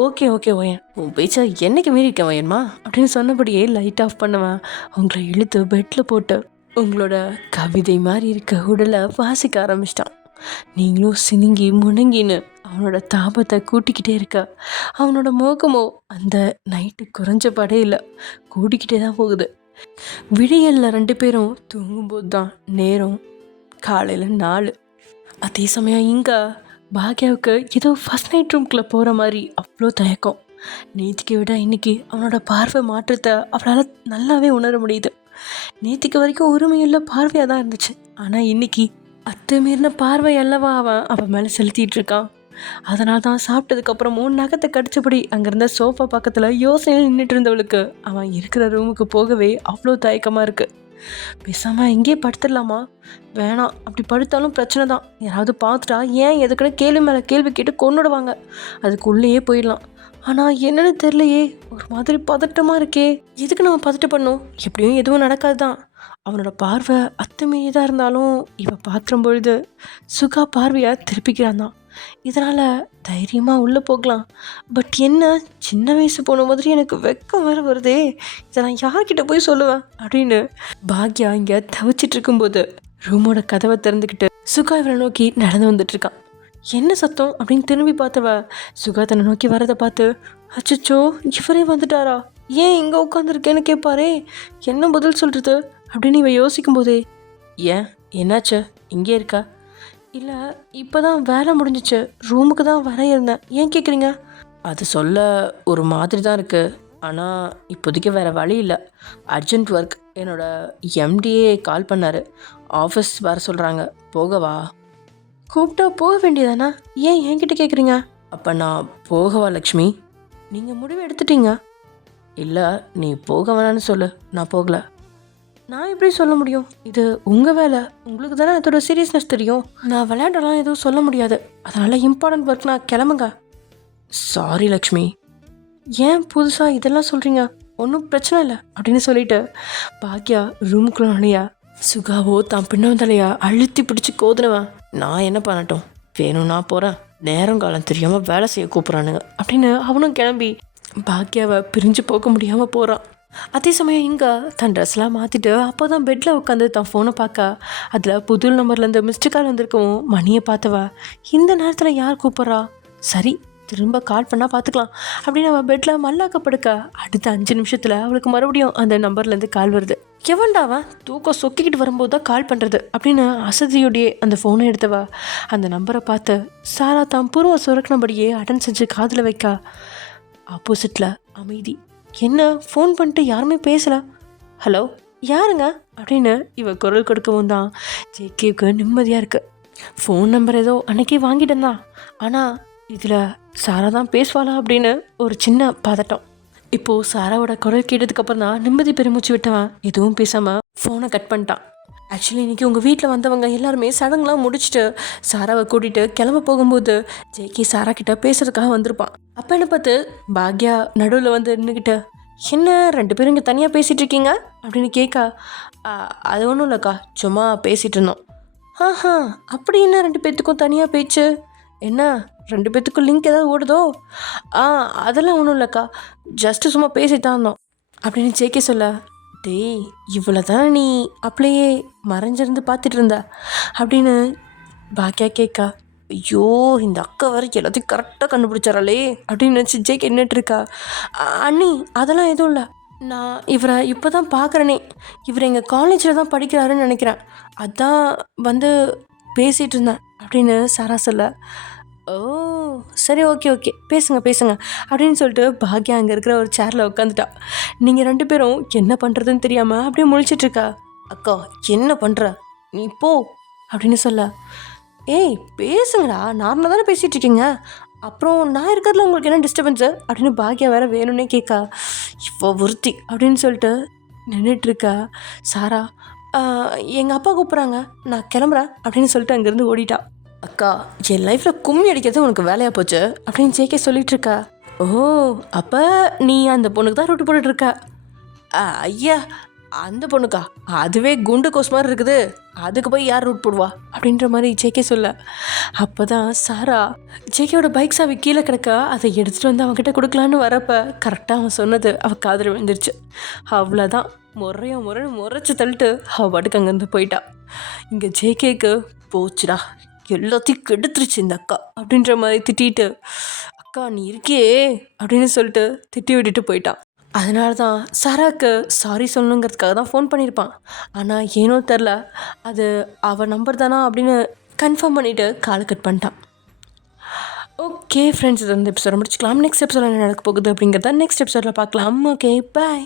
ஓகே ஓயன், உன் பேச்சா என்னைக்கு மீறி இருக்கேன் ஓயன்மா அப்படின்னு சொன்னபடியே லைட் ஆஃப் பண்ணுவேன். உங்களை இழுத்து பெட்டில் போட்டு உங்களோட கவிதை மாதிரி இருக்க உடலை வாசிக்க ஆரம்பிச்சிட்டான். நீங்களும் சினுங்கி முணங்கின்னு அவனோட தாபத்தை கூட்டிக்கிட்டே இருக்க. அவனோட மோகமோ அந்த நைட்டு குறைஞ்ச படே இல்லை, கூட்டிக்கிட்டே தான் போகுது. விடியலில் 2 பேரும் தூங்கும்போது தான் நேரம் காலையில் 4. அதே சமயம் இங்கே பாக்யாவுக்கு ஏதோ ஃபஸ்ட் நைட் ரூம்குள்ளே போகிற மாதிரி அவ்வளோ தயக்கம். நேத்திக்கு விட இன்னைக்கு அவனோட பார்வை மாற்றத்தை அவளால் நல்லாவே உணர முடியுது. நேத்திக்கு வரைக்கும் உரிமையுள்ள பார்வையாக தான் இருந்துச்சு. ஆனால் இன்னைக்கு அத்துமீறின பார்வை அல்லவா அவன் மேலே செலுத்திட்டு இருக்கான். அதனால தான் சாப்பிட்டதுக்கப்புறமும் நகத்தை கடிச்சபடி அங்கேருந்த சோஃபா பக்கத்தில் யோசனையில் நின்றுட்டு இருந்தவளுக்கு அவன் இருக்கிற ரூமுக்கு போகவே அவ்வளோ தயக்கமாக இருக்குது. பேசாமல் இங்கேயே படுத்துடலாமா? வேணாம், அப்படி படுத்தாலும் பிரச்சனை தான். யாராவது பார்த்துட்டா ஏன் எதுக்குன்னு கேள்வி மேலே கேள்வி கேட்டு கொன்னுடுவாங்க. அதுக்குள்ளேயே போயிடலாம். ஆனால் என்னன்னு தெரியலையே, ஒரு மாதிரி பதட்டமாக இருக்கே. எதுக்கு நம்ம பதட்டம் பண்ணோம்? எப்படியும் எதுவும் நடக்காது தான். அவனோட பார்வை அத்துமீறியதாக இருந்தாலும் இவன் பார்க்குற பொழுது சுகா பார்வையை திருப்பிக்கிறான் தான். இதனால் தைரியமாக உள்ளே போகலாம். பட் என்ன, சின்ன வயசு போன மாதிரி எனக்கு வெக்கம் வேறு வருதே, இதை நான் யார்கிட்ட போய் சொல்லுவேன் அப்படின்னு பாக்யா இங்கே தவிச்சிட்டு இருக்கும்போது ரூமோட கதவை திறந்துக்கிட்டு சுகா இவரை நோக்கி நடந்து வந்துட்டுருக்கான். என்ன சத்தம் அப்படின்னு திரும்பி பார்த்தவ சுகா தன்னை நோக்கி வரதை பார்த்து, அச்சச்சோ இவரே வந்துட்டாரா, ஏன் இங்கே உட்காந்துருக்கேன்னு கேட்பாரே, என்ன பதில் சொல்கிறது அப்படின்னு இவ யோசிக்கும் போதே, ஏன் என்னாச்சு இங்கே இருக்கா? இல்லை இப்போ தான் வேலை முடிஞ்சிச்சு, ரூமுக்கு தான் வர இருந்தேன், ஏன் கேட்குறீங்க? அது சொல்ல ஒரு மாதிரி தான் இருக்குது, ஆனால் இப்போதைக்கு வேறு வழி இல்லை, அர்ஜென்ட் ஒர்க், என்னோட எம்டிஏ கால் பண்ணார், ஆஃபீஸ் வர சொல்கிறாங்க, போகவா? கூப்பிட்டா போக வேண்டியதானா, ஏன் என்கிட்ட கேட்குறீங்க? அப்போ நான் போகவா லக்ஷ்மி? நீங்கள் முடிவு எடுத்துட்டீங்க. இல்லை நீ போக வேணான்னு சொல்லு, நான் போகலை. நான் எப்படி சொல்ல முடியும், இது உங்கள் வேலை, உங்களுக்கு தானே அதோட சீரியஸ்னஸ் தெரியும். நான் விளையாடலாம் எதுவும் சொல்ல முடியாது, அதனால் இம்பார்ட்டன்ட் ஒர்க், நான் கிளம்புங்க. சாரி லக்ஷ்மி. ஏன் புதுசாக இதெல்லாம் சொல்கிறீங்க, ஒன்றும் பிரச்சனை இல்லை அப்படின்னு சொல்லிட்டு பாக்யா ரூமுக்குள்ள நுழையா சுகாவோ தான் பின்ன வந்தாலையா அழுத்தி பிடிச்சி கோதுனவன், நான் என்ன பண்ணட்டும், வேணும்னா போகிறேன், நேரம் காலம் தெரியாமல் வேலை செய்ய கூப்பிட்றானுங்க அப்படின்னு அவனும் கிளம்பி பாக்யாவை பிரிஞ்சு போக முடியாமல் போகிறான். அதே சமயம் இங்கே தன் ட்ரெஸ்லாம் மாற்றிட்டு அப்போ தான் பெட்டில் உட்காந்து தான் ஃபோனை பார்க்க அதில் புது நம்பர்லேருந்து மிஸ்டு கால் வந்திருக்கவும் மணியை பார்த்தவ, இந்த நேரத்தில் யார் கூப்பிட்றா, சரி திரும்ப கால் பண்ணால் பார்த்துக்கலாம் அப்படின்னு அவள் பெட்டில் மல்லாக்க படுக்க அடுத்த 5 நிமிஷத்தில் அவளுக்கு மறுபடியும் அந்த நம்பர்லேருந்து கால் வருது. எவன்டாவன் தூக்கம் சொக்கிக்கிட்டு வரும்போது தான் கால் பண்ணுறது அப்படின்னு அசதியோடையே அந்த ஃபோனை எடுத்தவா அந்த நம்பரை பார்த்து சாரா தான் பூர்வ சுரக்கினபடியே அட்டன் செஞ்சு காதில் வைக்க ஆப்போசிட்டில் அமைதி. என்ன ஃபோன் பண்ணிட்டு யாருமே பேசலை, ஹலோ யாருங்க அப்படின்னு இவ குரல் கொடுக்கவும் தான் ஜேகேவுக்கு நிம்மதியாக இருக்குது. ஃபோன் நம்பர் ஏதோ அன்னைக்கே வாங்கிட்டேன் தான், ஆனால் இதில் சாரா தான் பேசுவாளா அப்படின்னு ஒரு சின்ன பதட்டம். இப்போது சாராவோட குரல் கேட்டதுக்கப்புறம் தான் நிம்மதி பெருமூச்சு விட்டவன் எதுவும் பேசாமல் ஃபோனை கட் பண்ணிட்டான். ஆக்சுவலி இன்றைக்கி உங்கள் வீட்டில் வந்தவங்க எல்லாருமே சடங்குலாம் முடிச்சுட்டு சாராவை கூட்டிகிட்டு கிளம்ப போகும்போது ஜேகே சாரா கிட்ட பேசுறதுக்காக வந்திருப்பான். அப்போ என்ன பார்த்து பாக்யா நடுவில் வந்து நின்றுக்கிட்டு, என்ன 2 பேரும் இங்கே தனியாக பேசிகிட்டு இருக்கீங்க அப்படின்னு கேட்கா. அது ஒன்றும் இல்லைக்கா, சும்மா பேசிகிட்டு இருந்தோம். ஆஹா, அப்படி என்ன 2 பேர்த்துக்கும் தனியாக பேச்சு, என்ன 2 பேர்த்துக்கும் லிங்க் ஏதாவது ஓடுதோ? அதெல்லாம் ஒன்றும் இல்லைக்கா, ஜஸ்ட்டு சும்மா பேசிட்டு தான் இருந்தோம் அப்படின்னு ஜேகே சொல்ல, டேய் இவ்வளோ தானே நீ அப்படியே மறைஞ்சிருந்து பார்த்துட்டு இருந்த அப்படின்னு பாக்கியா கேட்கா. ஐயோ இந்த அக்கா வர எல்லாத்தையும் கரெக்டாக கண்டுபிடிச்சாராளே அப்படின்னு நினச்சி ஜேகே நின்றுட்டுருக்கா. அண்ணி அதெல்லாம் எதுவும் இல்லை, நான் இவரை இப்போ தான் பார்க்குறேனே, இவர் எங்கள் காலேஜில் தான் படிக்கிறாருன்னு நினைக்கிறேன், அதான் வந்து பேசிகிட்டு இருந்தேன் அப்படின்னு சாரா சொல்ல. ஓ சரி ஓகே பேசுங்க அப்படின்னு சொல்லிட்டு பாக்யா அங்கே இருக்கிற ஒரு சேரில் உட்காந்துட்டா. நீங்கள் 2 பேரும் என்ன பண்ணுறதுன்னு தெரியாமல் அப்படியே முழிச்சிட்ருக்கா. அக்கா என்ன பண்ணுற நீ போ அப்படின்னு சொல்ல. ஏய் பேசுங்கடா, நார்மலாக தானே பேசிகிட்டு இருக்கீங்க, அப்புறம் நான் இருக்கிறதுல உங்களுக்கு என்ன டிஸ்டர்பன்ஸு அப்படின்னு பாக்யா வேறு வேணும்னே கேட்கா. இப்போ ஒருத்தி அப்படின்னு சொல்லிட்டு நின்றுட்டுருக்கா சாரா. எங்கள் அப்பா கூப்பிட்றாங்க, நான் கிளம்புறேன் அப்படின்னு சொல்லிட்டு அங்கேருந்து ஓடிட்டா. அக்கா என் லைஃப்பில் கும்மி அடிக்கிறது உனக்கு வேலையாக போச்சு அப்படின்னு ஜேகே சொல்லிகிட்ருக்கா. ஓ அப்போ நீ அந்த பொண்ணுக்கு தான் ரூட்டு போட்டுட்ருக்க. ஐயா அந்த பொண்ணுக்கா, அதுவே குண்டு கோஸ் மாதிரி இருக்குது, அதுக்கு போய் யார் ரூட் போடுவா அப்படின்ற மாதிரி ஜேகே சொல்ல. அப்போ தான் சாரா ஜேகேவோட பைக் சாவி கீழே கிடக்க அதை எடுத்துகிட்டு வந்து அவன்கிட்ட கொடுக்கலான்னு வரப்போ கரெக்டாக அவன் சொன்னது அவள் காதில் விழுந்துருச்சு. அவ்வளோதான் முறைச்சு தள்ளிட்டு அவள் பாட்டுக்கு அங்கேருந்து போயிட்டா. இங்கே ஜேகேக்கு போச்சுடா, எல்லாத்தையும் கெடுத்துருச்சு இந்த அக்கா அப்படின்ற மாதிரி திட்டிட்டு, அக்கா நீ இருக்கியே அப்படின்னு சொல்லிட்டு திட்டி விட்டுட்டு போயிட்டான். அதனால தான் சாராக்கு சாரி சொல்லணுங்கிறதுக்காக தான் ஃபோன் பண்ணியிருப்பான். ஆனால் ஏனோ தெரில, அது அவள் நம்பர் தானா அப்படின்னு கன்ஃபார்ம் பண்ணிவிட்டு காலை கட் பண்ணிட்டான். ஓகே ஃப்ரெண்ட்ஸ், இது வந்து எபிசோட முடிச்சுக்கலாம். நெக்ஸ்ட் எபிசோட என்ன நடக்க போகுது அப்படிங்கிறத நெக்ஸ்ட் எபிசோடில் பார்க்கலாம். Okay bye.